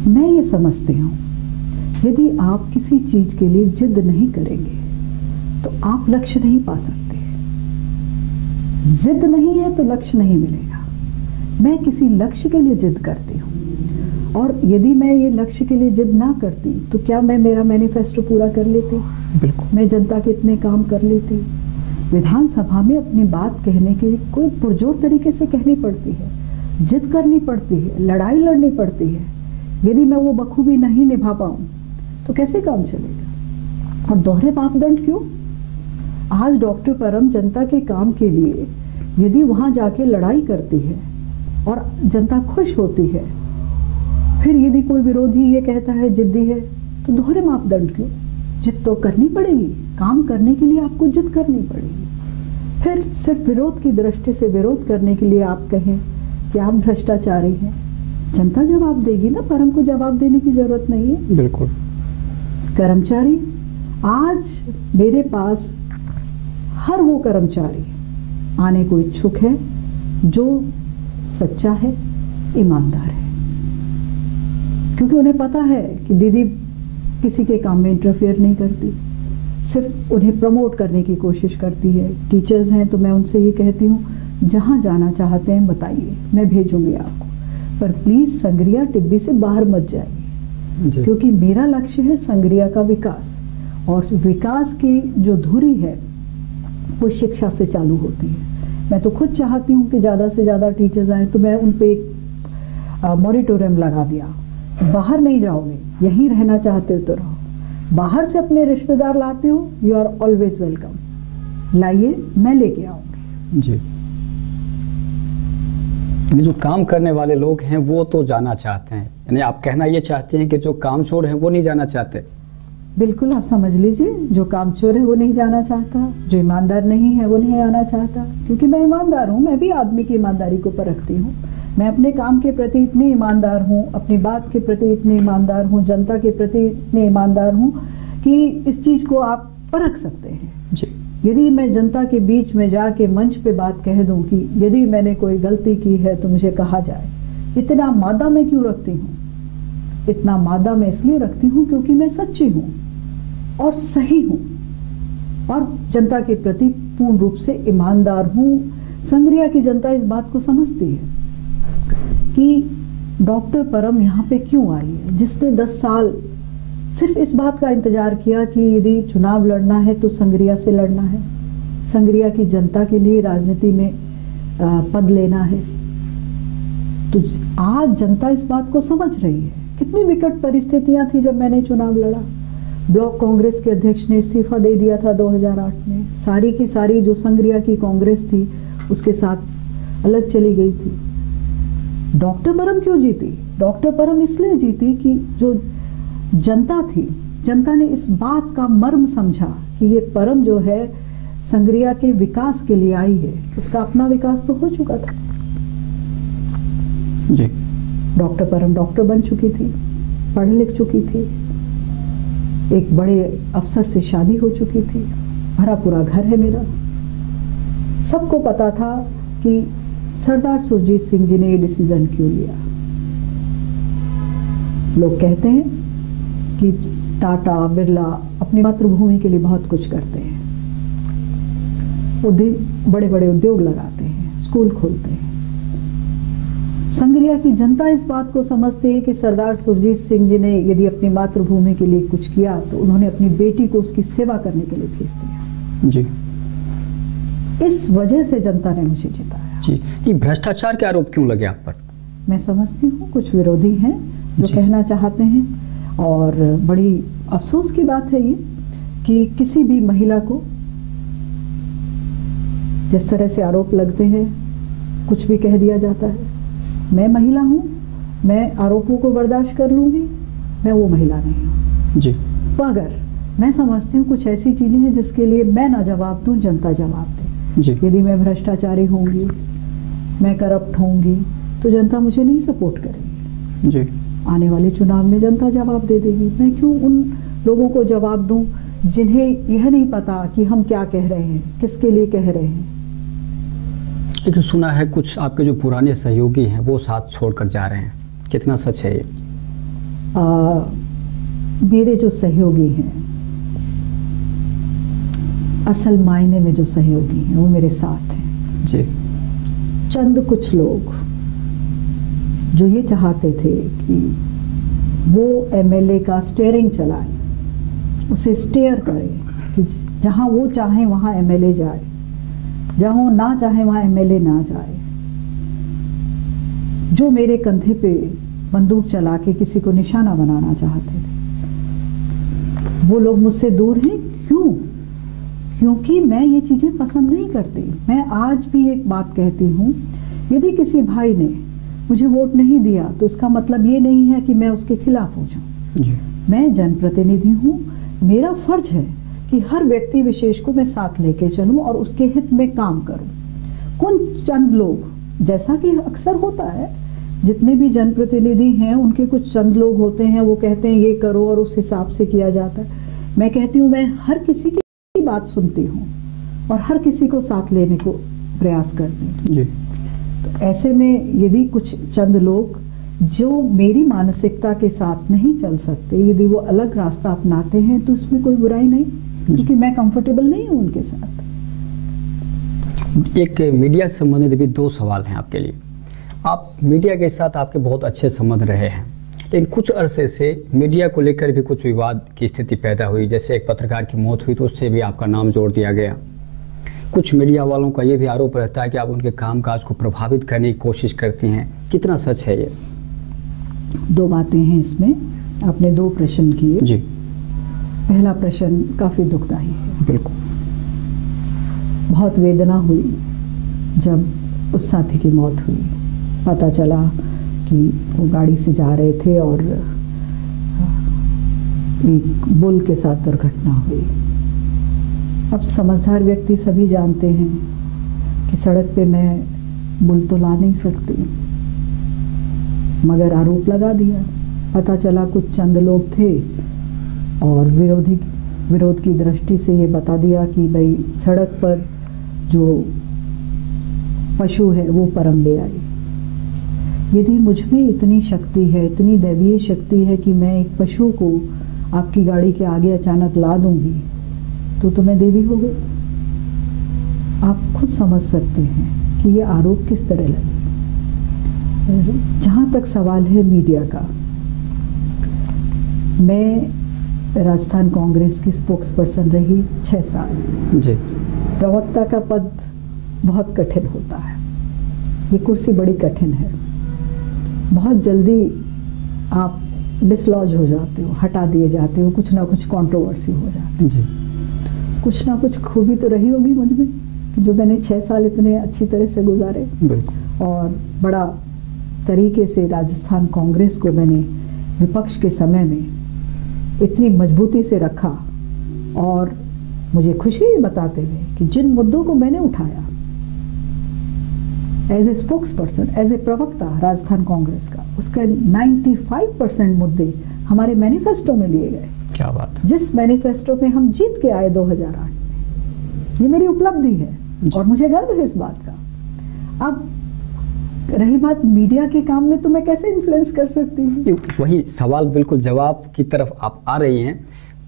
मैं ये समझती हूँ यदि आप किसी चीज के लिए जिद नहीं करेंगे तो आप लक्ष्य नहीं पा सकते। जिद नहीं है तो लक्ष्य नहीं मिलेगा। मैं किसी लक्ष्य के लिए जिद करती हूँ और यदि मैं ये लक्ष्य के लिए जिद ना करती तो क्या मैं मेरा मैनिफेस्टो पूरा कर लेती? बिल्कुल। मैं जनता के इतने काम कर लेती। विधानसभा में अपनी बात कहने के लिए कोई पुरजोर तरीके से कहनी पड़ती है, जिद करनी पड़ती है, लड़ाई लड़नी पड़ती है। यदि मैं वो बखूबी नहीं निभा पाऊँ तो कैसे काम चलेगा? और दोहरे मापदंड क्यों? आज डॉक्टर परम जनता के काम के लिए यदि वहां जाके लड़ाई करती है और जनता खुश होती है, फिर यदि कोई विरोधी ये कहता है जिद्दी है, तो दोहरे मापदंड क्यों? जिद तो करनी पड़ेगी, काम करने के लिए आपको जिद करनी पड़ेगी। फिर सिर्फ विरोध की दृष्टि से विरोध करने के लिए आप कहें कि आप भ्रष्टाचारी हैं, जनता जवाब देगी ना, परम को जवाब देने की जरूरत नहीं है। बिल्कुल। कर्मचारी, आज मेरे पास हर वो कर्मचारी आने को इच्छुक है जो सच्चा है, ईमानदार है, क्योंकि उन्हें पता है कि दीदी किसी के काम में इंटरफेयर नहीं करती, सिर्फ उन्हें प्रमोट करने की कोशिश करती है। टीचर्स हैं तो मैं उनसे ये कहती हूँ, जहाँ जाना चाहते हैं बताइए, मैं भेजूंगी आपको, पर प्लीज संग्रिया टिब्बी से बाहर मत जाइए, क्योंकि मेरा लक्ष्य है संग्रिया का विकास, और विकास की जो धुरी है वो शिक्षा से चालू होती है। मैं तो खुद चाहती हूँ कि ज़्यादा से ज़्यादा टीचर्स आए, तो मैं उन पे एक मॉरिटोरियम लगा दिया, बाहर नहीं जाओगे, यहीं रहना चाहते हो तो रहो, बाहर से अपने रिश्तेदार लाते हो, यू आर ऑलवेज वेलकम, लाइए, मैं लेके आऊँगी। जी, जो काम करने वाले लोग हैं वो तो जाना चाहते हैं, यानी आप कहना ये चाहते हैं कि जो कामचोर हैं वो नहीं जाना चाहते? बिल्कुल, आप समझ लीजिए, जो कामचोर है वो नहीं जाना चाहता, जो ईमानदार नहीं है वो नहीं आना चाहता, क्योंकि मैं ईमानदार हूँ। मैं भी आदमी की ईमानदारी को परखती हूँ। मैं अपने काम के प्रति इतनी ईमानदार हूँ, अपनी बात के प्रति इतनी ईमानदार हूँ, जनता के प्रति इतनी ईमानदार हूँ कि इस चीज़ को आप परख सकते हैं जी। यदि मैं जनता के बीच में जाके मंच पे बात कह दूं कि यदि मैंने कोई गलती की है तो मुझे कहा जाए, इतना मादा मैं क्यों रखती हूँ? इतना मादा मैं इसलिए रखती हूँ क्योंकि मैं सच्ची हूँ और सही हूँ और जनता के प्रति पूर्ण रूप से ईमानदार हूँ। संग्रिया की जनता इस बात को समझती है कि डॉक्टर परम यहाँ पे क्यों आई है, जिसने 10 साल सिर्फ इस बात का इंतजार किया कि यदि चुनाव लड़ना है तो संग्रिया से लड़ना है, संग्रिया की जनता के लिए राजनीति में पद लेना है। तो आज जनता इस बात को समझ रही है। कितनी विकट परिस्थितियां थी जब मैंने चुनाव लड़ा। ब्लॉक कांग्रेस के अध्यक्ष ने इस्तीफा दे दिया था 2008 में। सारी की सारी जो संग्रिया की कांग्रेस थी उसके साथ अलग चली गई थी। डॉक्टर परम क्यों जीती? डॉक्टर परम इसलिए जीती कि जो जनता थी, जनता ने इस बात का मर्म समझा कि ये परम जो है संग्रिया के विकास के लिए आई है। इसका अपना विकास तो हो चुका था जी। डॉक्टर परम डॉक्टर बन चुकी थी, पढ़ लिख चुकी थी, एक बड़े अफसर से शादी हो चुकी थी, भरा पूरा घर है मेरा। सबको पता था कि सरदार सुरजीत सिंह जी ने ये डिसीजन क्यों लिया। लोग कहते हैं कि टाटा बिरला अपनी मातृभूमि के लिए बहुत कुछ करते हैं, बड़े बड़े उद्योग लगाते हैं, स्कूल खोलते हैं। संग्रिया की जनता इस बात को समझती है कि सरदार सुरजीत सिंह जी ने यदि अपनी मातृभूमि के लिए कुछ किया तो उन्होंने अपनी बेटी को उसकी सेवा करने के लिए भेज दिया जी। इस वजह से जनता ने मुझे जिताया जी। ये भ्रष्टाचार के आरोप क्यों लगे आप पर? मैं समझती हूँ कुछ विरोधी हैं जो कहना चाहते हैं, और बड़ी अफसोस की बात है ये कि किसी भी महिला को जिस तरह से आरोप लगते हैं कुछ भी कह दिया जाता है। मैं महिला हूँ, मैं आरोपों को बर्दाश्त कर लूंगी, मैं वो महिला नहीं हूँ जी। मगर मैं समझती हूँ कुछ ऐसी चीजें हैं जिसके लिए मैं ना जवाब दूं, जनता जवाब दे जी। यदि मैं भ्रष्टाचारी होंगी, मैं करप्ट होंगी तो जनता मुझे नहीं सपोर्ट करेगी जी। आने वाले चुनाव में जनता जवाब दे देगी। मैं क्यों उन लोगों को जवाब दूं जिन्हें यह नहीं पता कि हम क्या कह रहे हैं, किसके लिए कह रहे हैं। लेकिन सुना है कुछ आपके जो पुराने सहयोगी हैं वो साथ छोड़कर जा रहे हैं, कितना सच है ये? मेरे जो सहयोगी हैं, असल मायने में जो सहयोगी हैं वो मेरे साथ हैं जी। चंद कुछ लोग जो ये चाहते थे कि वो एमएलए का स्टीयरिंग चलाए, उसे स्टीयर करे कि जहां वो चाहे वहां एमएलए जाए, जहां वो ना चाहे वहां एमएलए ना जाए। जो मेरे कंधे पे बंदूक चला के किसी को निशाना बनाना चाहते थे, वो लोग मुझसे दूर हैं। क्यों? क्योंकि मैं ये चीजें पसंद नहीं करती। मैं आज भी एक बात कहती हूँ, यदि किसी भाई ने मुझे वोट नहीं दिया तो उसका मतलब ये नहीं है कि मैं उसके खिलाफ हो जाऊं। मैं जनप्रतिनिधि हूँ, मेरा फर्ज है कि हर व्यक्ति विशेष को मैं साथ लेके चलूं और उसके हित में काम करूं। कौन चंद लोग, जैसा कि अक्सर होता है, जितने भी जनप्रतिनिधि हैं उनके कुछ चंद लोग होते हैं, वो कहते हैं ये करो और उस हिसाब से किया जाता है। मैं कहती हूँ मैं हर किसी की बात सुनती हूँ और हर किसी को साथ लेने को प्रयास करती हूँ जी। तो ऐसे में यदि कुछ चंद लोग जो मेरी मानसिकता के साथ नहीं चल सकते, यदि वो अलग रास्ता अपनाते हैं तो इसमें कोई बुराई नहीं, क्योंकि मैं कंफर्टेबल नहीं हूं उनके साथ। एक मीडिया से संबंधित भी 2 सवाल हैं आपके लिए। आप मीडिया के साथ आपके बहुत अच्छे संबंध रहे हैं, लेकिन कुछ अरसे से मीडिया को लेकर भी कुछ विवाद की स्थिति पैदा हुई। जैसे एक पत्रकार की मौत हुई तो उससे भी आपका नाम जोड़ दिया गया। कुछ मीडिया वालों का ये भी आरोप रहता है कि आप उनके कामकाज को प्रभावित करने की कोशिश करती हैं, कितना सच है ये? 2 बातें हैं इसमें। आपने 2 प्रश्न किए जी। पहला प्रश्न काफी दुखदायी है। बिल्कुल। बहुत वेदना हुई जब उस साथी की मौत हुई। पता चला कि वो गाड़ी से जा रहे थे और एक बुल के साथ दुर्घटना हुई। अब समझदार व्यक्ति सभी जानते हैं कि सड़क पे मैं बुल तो ला नहीं सकती, मगर आरोप लगा दिया। पता चला कुछ चंद लोग थे और विरोध की दृष्टि से ये बता दिया कि भाई सड़क पर जो पशु है वो परम ले आई। यदि मुझ में इतनी शक्ति है, इतनी दैवीय शक्ति है कि मैं एक पशु को आपकी गाड़ी के आगे अचानक ला दूंगी, तो मैं देवी हो गई। आप खुद समझ सकते हैं कि ये आरोप किस तरह लगे। जहां तक सवाल है मीडिया का, मैं राजस्थान कांग्रेस की स्पोक्स पर्सन रही 6 साल जी। प्रवक्ता का पद बहुत कठिन होता है, ये कुर्सी बड़ी कठिन है। बहुत जल्दी आप डिसलॉज हो जाते हो, हटा दिए जाते हो, कुछ ना कुछ कंट्रोवर्सी हो जाती है। कुछ ना कुछ खूबी तो रही होगी मुझ में कि जो मैंने 6 साल इतने अच्छी तरह से गुजारे और बड़ा तरीके से राजस्थान कांग्रेस को मैंने विपक्ष के समय में इतनी मजबूती से रखा। और मुझे खुशी है बताते हुए कि जिन मुद्दों को मैंने उठाया as a spokesperson, as a प्रवक्ता राजस्थान कांग्रेस का, उसका 95% मुद्दे हमारे मैनिफेस्टो में लिए गए। क्या बात है। जिस मैनिफेस्टो में हम जीत के आए 2008 में, ये मेरी उपलब्धि है और मुझे गर्व है इस बात का। अब रही बात मीडिया के काम में, तो मैं कैसे इन्फ्लुएंस कर सकती हूँ? वही सवाल, बिल्कुल जवाब की तरफ आप आ रही हैं।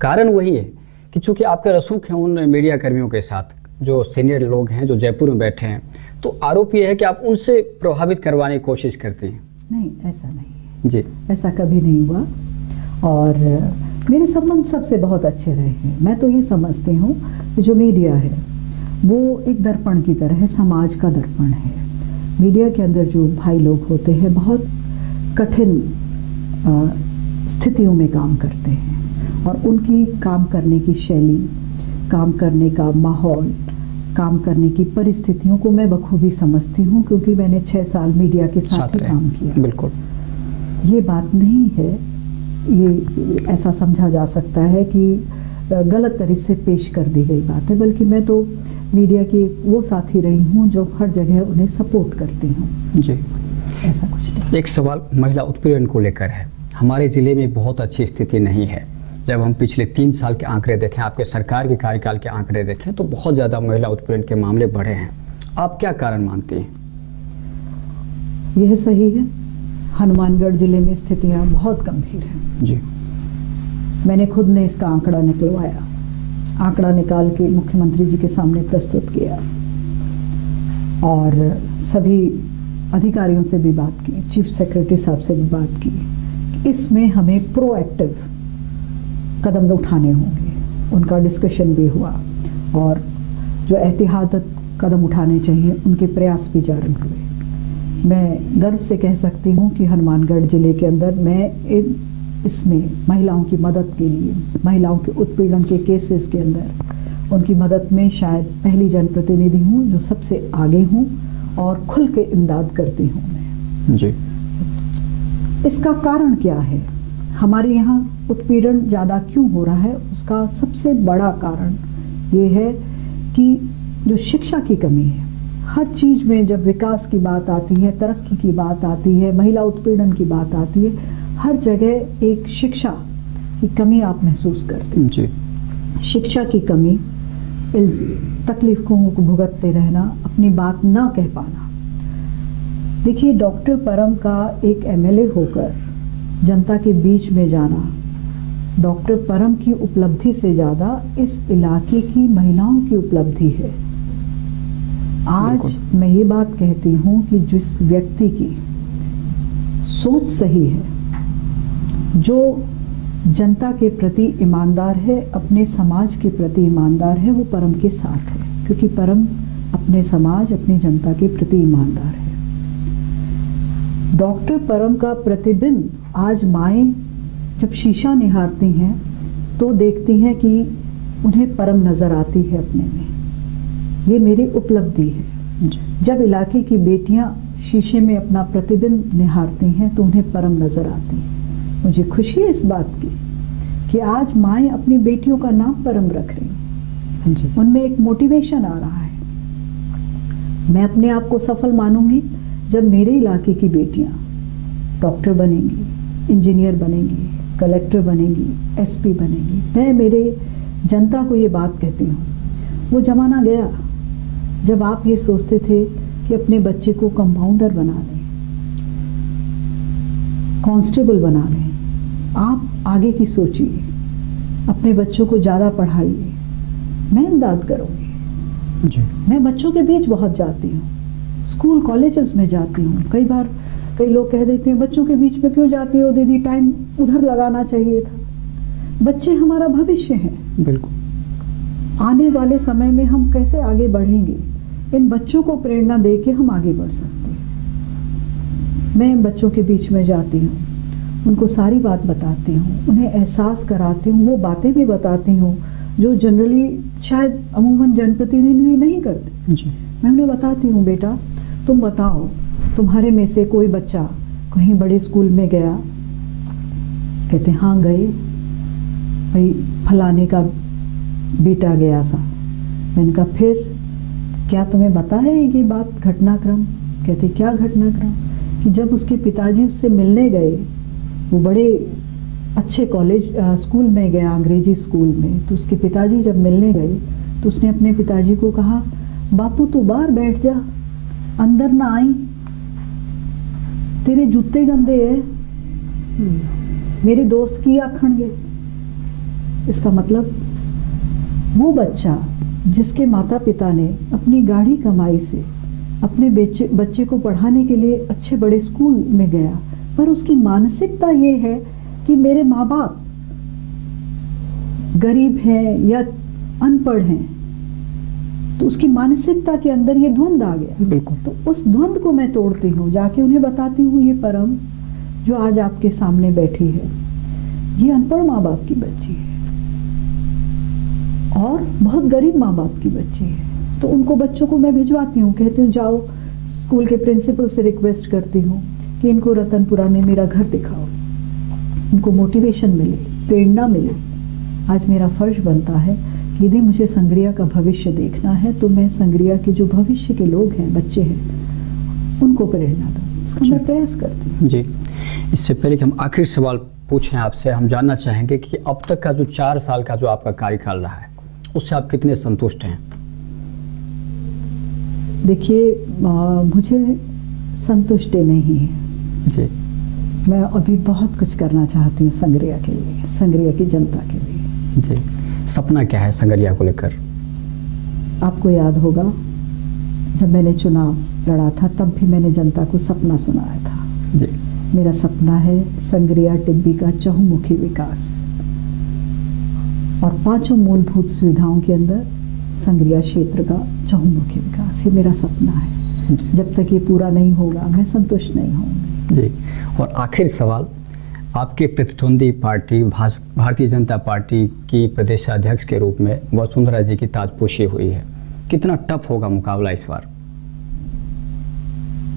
कारण वही है कि चूंकि आपके रसूख हैं उन मीडिया कर्मियों के साथ जो सीनियर लोग हैं, जो जयपुर में बैठे हैं, तो आरोप ये है कि आप उनसे प्रभावित करवाने की कोशिश करती हैं। नहीं, ऐसा नहीं है जी, ऐसा कभी नहीं हुआ। और मेरे संबंध सबसे बहुत अच्छे रहे हैं। मैं तो ये समझती हूँ कि जो मीडिया है वो एक दर्पण की तरह है, समाज का दर्पण है। मीडिया के अंदर जो भाई लोग होते हैं बहुत कठिन स्थितियों में काम करते हैं और उनकी काम करने की शैली, काम करने का माहौल, काम करने की परिस्थितियों को मैं बखूबी समझती हूँ, क्योंकि मैंने 6 साल मीडिया के साथ ही काम किया। बिल्कुल, ये बात नहीं है, ये ऐसा समझा जा सकता है कि गलत तरीके से पेश कर दी गई बात है, बल्कि मैं तो मीडिया की वो साथी रही हूँ जो हर जगह उन्हें सपोर्ट करती हूँ जी। ऐसा कुछ नहीं। एक सवाल महिला उत्पीड़न को लेकर है। हमारे ज़िले में बहुत अच्छी स्थिति नहीं है। जब हम पिछले 3 साल के आंकड़े देखें, आपके सरकार के कार्यकाल के आंकड़े देखें, तो बहुत ज़्यादा महिला उत्पीड़न के मामले बढ़े हैं। आप क्या कारण मानती हैं? यह सही है, हनुमानगढ़ जिले में स्थितियाँ बहुत गंभीर हैं जी। मैंने खुद ने इसका आंकड़ा निकलवाया, आंकड़ा निकाल के मुख्यमंत्री जी के सामने प्रस्तुत किया और सभी अधिकारियों से भी बात की, चीफ सेक्रेटरी साहब से भी बात की। इसमें हमें प्रोएक्टिव कदम उठाने होंगे। उनका डिस्कशन भी हुआ और जो एहतियातन कदम उठाने चाहिए उनके प्रयास भी जारी हुए। मैं गर्व से कह सकती हूँ कि हनुमानगढ़ जिले के अंदर मैं इसमें महिलाओं की मदद के लिए, महिलाओं के उत्पीड़न के केसेस के अंदर उनकी मदद में शायद पहली जनप्रतिनिधि हूँ जो सबसे आगे हूँ और खुल के इमदाद करती हूँ मैं जी। इसका कारण क्या है, हमारे यहाँ उत्पीड़न ज़्यादा क्यों हो रहा है? उसका सबसे बड़ा कारण ये है कि जो शिक्षा की कमी है। हर चीज़ में जब विकास की बात आती है, तरक्की की बात आती है, महिला उत्पीड़न की बात आती है, हर जगह एक शिक्षा की कमी आप महसूस करते हैं जी। शिक्षा की कमी, तकलीफों को भुगतते रहना, अपनी बात ना कह पाना। देखिए, डॉक्टर परम का एक एमएलए होकर जनता के बीच में जाना, डॉक्टर परम की उपलब्धि से ज़्यादा इस इलाके की महिलाओं की उपलब्धि है। आज मैं ये बात कहती हूँ कि जिस व्यक्ति की सोच सही है, जो जनता के प्रति ईमानदार है, अपने समाज के प्रति ईमानदार है, वो परम के साथ है, क्योंकि परम अपने समाज, अपनी जनता के प्रति ईमानदार है। डॉक्टर परम का प्रतिबिंब आज माएँ जब शीशा निहारती हैं तो देखती हैं कि उन्हें परम नजर आती है अपने में। ये मेरी उपलब्धि है। जब इलाके की बेटियां शीशे में अपना प्रतिबिंब निहारती हैं तो उन्हें परम नजर आती है। मुझे खुशी है इस बात की कि आज माएँ अपनी बेटियों का नाम परम रख रही हैं। उनमें एक मोटिवेशन आ रहा है। मैं अपने आप को सफल मानूंगी जब मेरे इलाके की बेटियां डॉक्टर बनेंगी, इंजीनियर बनेंगी, कलेक्टर बनेंगी, एसपी बनेंगी। मैं मेरे जनता को ये बात कहती हूँ, वो जमाना गया जब आप ये सोचते थे कि अपने बच्चे को कंपाउंडर बना लें, कांस्टेबल बना लें। आप आगे की सोचिए, अपने बच्चों को ज़्यादा पढ़ाइए। मैं इमदाद करूँगी जी। मैं बच्चों के बीच बहुत जाती हूँ, स्कूल कॉलेजेस में जाती हूँ। कई बार कई लोग कह देते हैं बच्चों के बीच में क्यों जाती हो दीदी, टाइम उधर लगाना चाहिए था। बच्चे हमारा भविष्य हैं। बिल्कुल। आने वाले समय में हम कैसे आगे बढ़ेंगे, इन बच्चों को प्रेरणा दे के हम आगे बढ़ सकते हैं। मैं बच्चों के बीच में जाती हूँ, उनको सारी बात बताती हूँ, उन्हें एहसास कराती हूँ, वो बातें भी बताती हूँ जो जनरली शायद अमूमन जनप्रतिनिधि नहीं करते जी। मैं उन्हें बताती हूँ, बेटा तुम बताओ, तुम्हारे में से कोई बच्चा कहीं बड़े स्कूल में गया? कहते हाँ गए, भाई फलाने का बेटा गया सा। मैंने कहा फिर क्या तुम्हें पता है ये बात, घटनाक्रम? कहते क्या घटनाक्रम? कि जब उसके पिताजी उससे मिलने गए, वो बड़े अच्छे कॉलेज स्कूल में गया, अंग्रेजी स्कूल में, तो उसके पिताजी जब मिलने गए तो उसने अपने पिताजी को कहा बापू तू बाहर बैठ जा, अंदर ना आई, तेरे जूते गंदे है, मेरे दोस्त की आखणगे। इसका मतलब वो बच्चा जिसके माता पिता ने अपनी गाढ़ी कमाई से अपने बच्चे को पढ़ाने के लिए अच्छे बड़े स्कूल में गया, पर उसकी मानसिकता ये है कि मेरे माँ बाप गरीब हैं या अनपढ़ हैं, तो उसकी मानसिकता के अंदर ये द्वंद आ गया। बिल्कुल। तो उस द्वंद को मैं तोड़ती हूँ, जाके उन्हें बताती हूँ ये परम जो आज आपके सामने बैठी है, ये अनपढ़ माँ बाप की बच्ची है और बहुत गरीब माँ बाप की बच्ची है। तो उनको बच्चों को मैं भिजवाती हूँ, कहती हूँ जाओ स्कूल के प्रिंसिपल से रिक्वेस्ट करती हूँ कि इनको रतनपुरा में मेरा घर दिखाओ, उनको मोटिवेशन मिले, प्रेरणा मिले। आज मेरा फर्ज बनता है कि यदि मुझे संग्रिया का भविष्य देखना है तो मैं संग्रिया के जो भविष्य के लोग हैं, बच्चे हैं, उनको प्रेरणा दूँ। उसका मैं प्रयास करती हूँ जी। इससे पहले कि हम आखिरी सवाल पूछें आपसे, हम जानना चाहेंगे कि अब तक का जो 4 साल का जो आपका कार्यकाल रहा है उससे आप कितने संतुष्ट हैं? देखिए मुझे संतुष्टि नहीं है जी। मैं अभी बहुत कुछ करना चाहती हूँ संग्रिया के लिए, संग्रिया की जनता के लिए जी। सपना क्या है संग्रिया को लेकर? आपको याद होगा जब मैंने चुनाव लड़ा था तब भी मैंने जनता को सपना सुनाया था जी। मेरा सपना है संग्रिया टिब्बी का चहुमुखी विकास और 5 मूलभूत सुविधाओं के अंदर संग्रिया क्षेत्र का चहुमुखी विकास। ये मेरा सपना है। जब तक ये पूरा नहीं होगा मैं संतुष्ट नहीं होंगी जी। और आखिरी सवाल, आपके प्रतिद्वंदी पार्टी भारतीय जनता पार्टी की प्रदेशाध्यक्ष के रूप में वसुंधरा जी की ताजपोशी हुई है, कितना टफ होगा मुकाबला इस बार?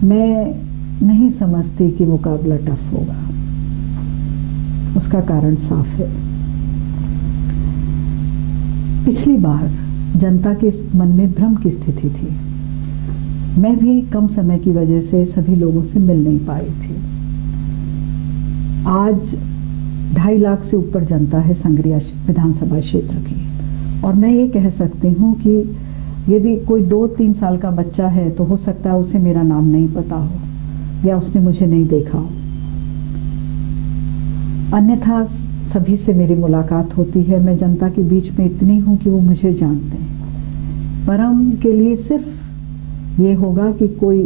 मैं नहीं समझती कि मुकाबला टफ होगा। उसका कारण साफ है। पिछली बार जनता के मन में भ्रम की स्थिति थी। मैं भी कम समय की वजह से सभी लोगों से मिल नहीं पाई थी। आज 2.5 लाख से ऊपर जनता है संग्रिया विधानसभा क्षेत्र की और मैं ये कह सकती हूँ कि यदि कोई 2-3 साल का बच्चा है तो हो सकता है उसे मेरा नाम नहीं पता हो या उसने मुझे नहीं देखा हो, अन्यथा सभी से मेरी मुलाकात होती है। मैं जनता के बीच में इतनी हूँ कि वो मुझे जानते हैं। परम के लिए सिर्फ ये होगा कि कोई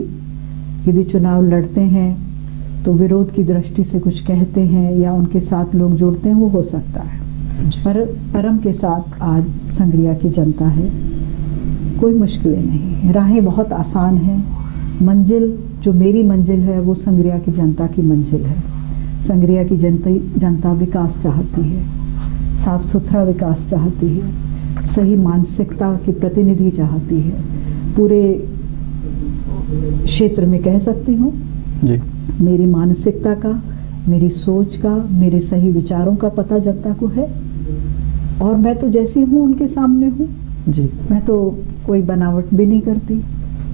यदि चुनाव लड़ते हैं तो विरोध की दृष्टि से कुछ कहते हैं या उनके साथ लोग जुड़ते हैं, वो हो सकता है। पर परम के साथ आज संग्रिया की जनता है, कोई मुश्किलें नहीं, राहें बहुत आसान हैं। मंजिल जो मेरी मंजिल है वो संग्रिया की जनता की मंजिल है। संग्रिया की जनता विकास चाहती है, साफ सुथरा विकास चाहती है, सही मानसिकता के प्रतिनिधि चाहती है, पूरे क्षेत्र में कह सकती हूँ। जी। मेरी मानसिकता का, मेरी सोच का, मेरे सही विचारों का पता जनता को है, और मैं तो जैसी हूँ उनके सामने हूँ जी। मैं तो कोई बनावट भी नहीं करती,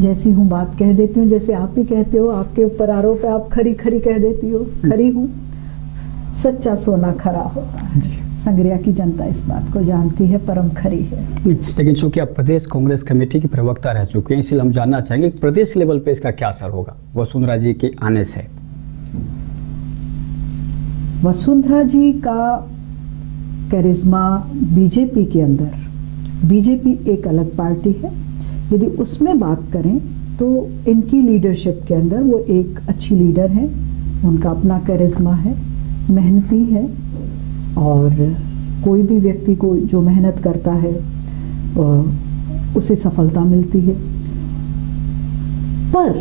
जैसी हूँ बात कह देती हूँ। जैसे आप भी कहते हो, आपके ऊपर आरोप है, आप खरी खरी कह देती हो, खरी हूँ। सच्चा सोना खरा होता है। संग्रिया की जनता इस बात को जानती है, परम खरी है। लेकिन चूंकि आप प्रदेश कांग्रेस कमेटी की प्रवक्ता रह चुके हैं, इसलिए हम जानना चाहेंगे कि प्रदेश लेवल पे इसका क्या असर होगा वसुंधरा जी के आने से। वसुंधरा जी का करिश्मा बीजेपी के अंदर, बीजेपी एक अलग पार्टी है, यदि उसमें बात करें तो इनकी लीडरशिप के अंदर वो एक अच्छी लीडर है, उनका अपना करिश्मा है, मेहनती है, और कोई भी व्यक्ति को जो मेहनत करता है उसे सफलता मिलती है। पर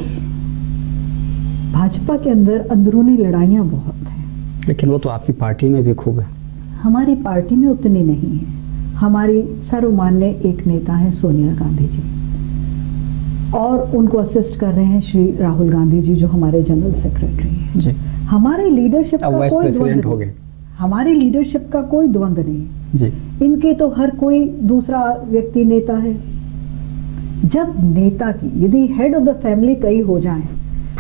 भाजपा के अंदर अंदरूनी लड़ाइयाँ बहुत हैं। लेकिन वो तो आपकी पार्टी में भी खूब है। हमारी पार्टी में उतनी नहीं है। हमारी सर्वमान्य एक नेता है सोनिया गांधी जी, और उनको असिस्ट कर रहे हैं श्री राहुल गांधी जी, जो हमारे जनरल सेक्रेटरी हैं जी। हमारे लीडरशिप का कोई द्वंद्व हो गए। हमारी लीडरशिप का कोई द्वंद्व नहीं जी। इनके तो हर कोई दूसरा व्यक्ति नेता है। जब नेता की यदि हेड ऑफ द फैमिली कई हो जाए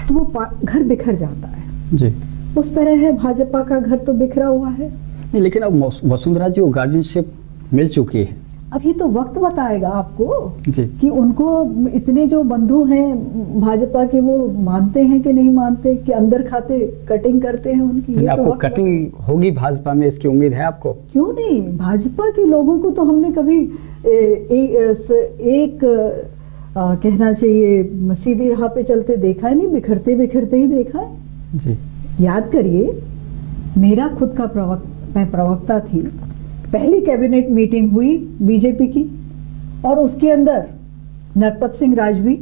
तो वो घर बिखर जाता है जी। उस तरह है भाजपा का घर तो बिखरा हुआ है। नहीं, लेकिन अब वसुंधरा जी को गार्जियनशिप मिल चुकी है। अब ये तो वक्त बताएगा आपको जी। कि उनको इतने जो बंधु हैं भाजपा के, वो मानते हैं कि नहीं मानते, कि अंदर खाते कटिंग करते हैं उनकी। ये आपको तो कटिंग होगी भाजपा में, इसकी उम्मीद है आपको? क्यों नहीं। भाजपा के लोगों को तो हमने कभी एक कहना चाहिए सीधी राह पे चलते देखा है नहीं, बिखरते बिखरते ही देखा है जी। याद करिए, मेरा खुद का मैं प्रवक्ता थी, पहली कैबिनेट मीटिंग हुई बीजेपी की, और उसके अंदर नरपत सिंह राजवी,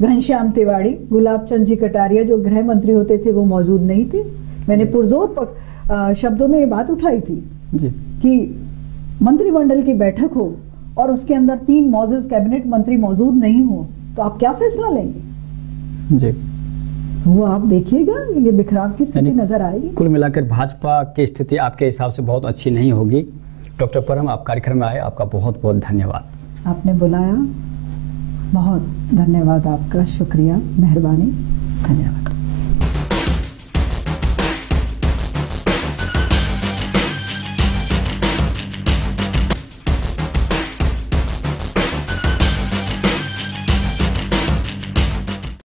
घनश्याम तिवाड़ी, गुलाब चंद जी कटारिया जो गृह मंत्री होते थे वो मौजूद नहीं थे। मैंने पुरजोर शब्दों में ये बात उठाई थी जी। कि मंत्रिमंडल की बैठक हो और उसके अंदर 3 मौजूद कैबिनेट मंत्री मौजूद नहीं हो तो आप क्या फैसला लेंगे जी। वो आप देखिएगा, ये बिखराव की स्थिति नजर आएगी। कुल मिलाकर भाजपा की स्थिति आपके हिसाब से बहुत अच्छी नहीं होगी। डॉक्टर परम, आप कार्यक्रम में आए, आपका बहुत बहुत धन्यवाद। आपने बुलाया, बहुत धन्यवाद आपका, शुक्रिया, मेहरबानी, धन्यवाद।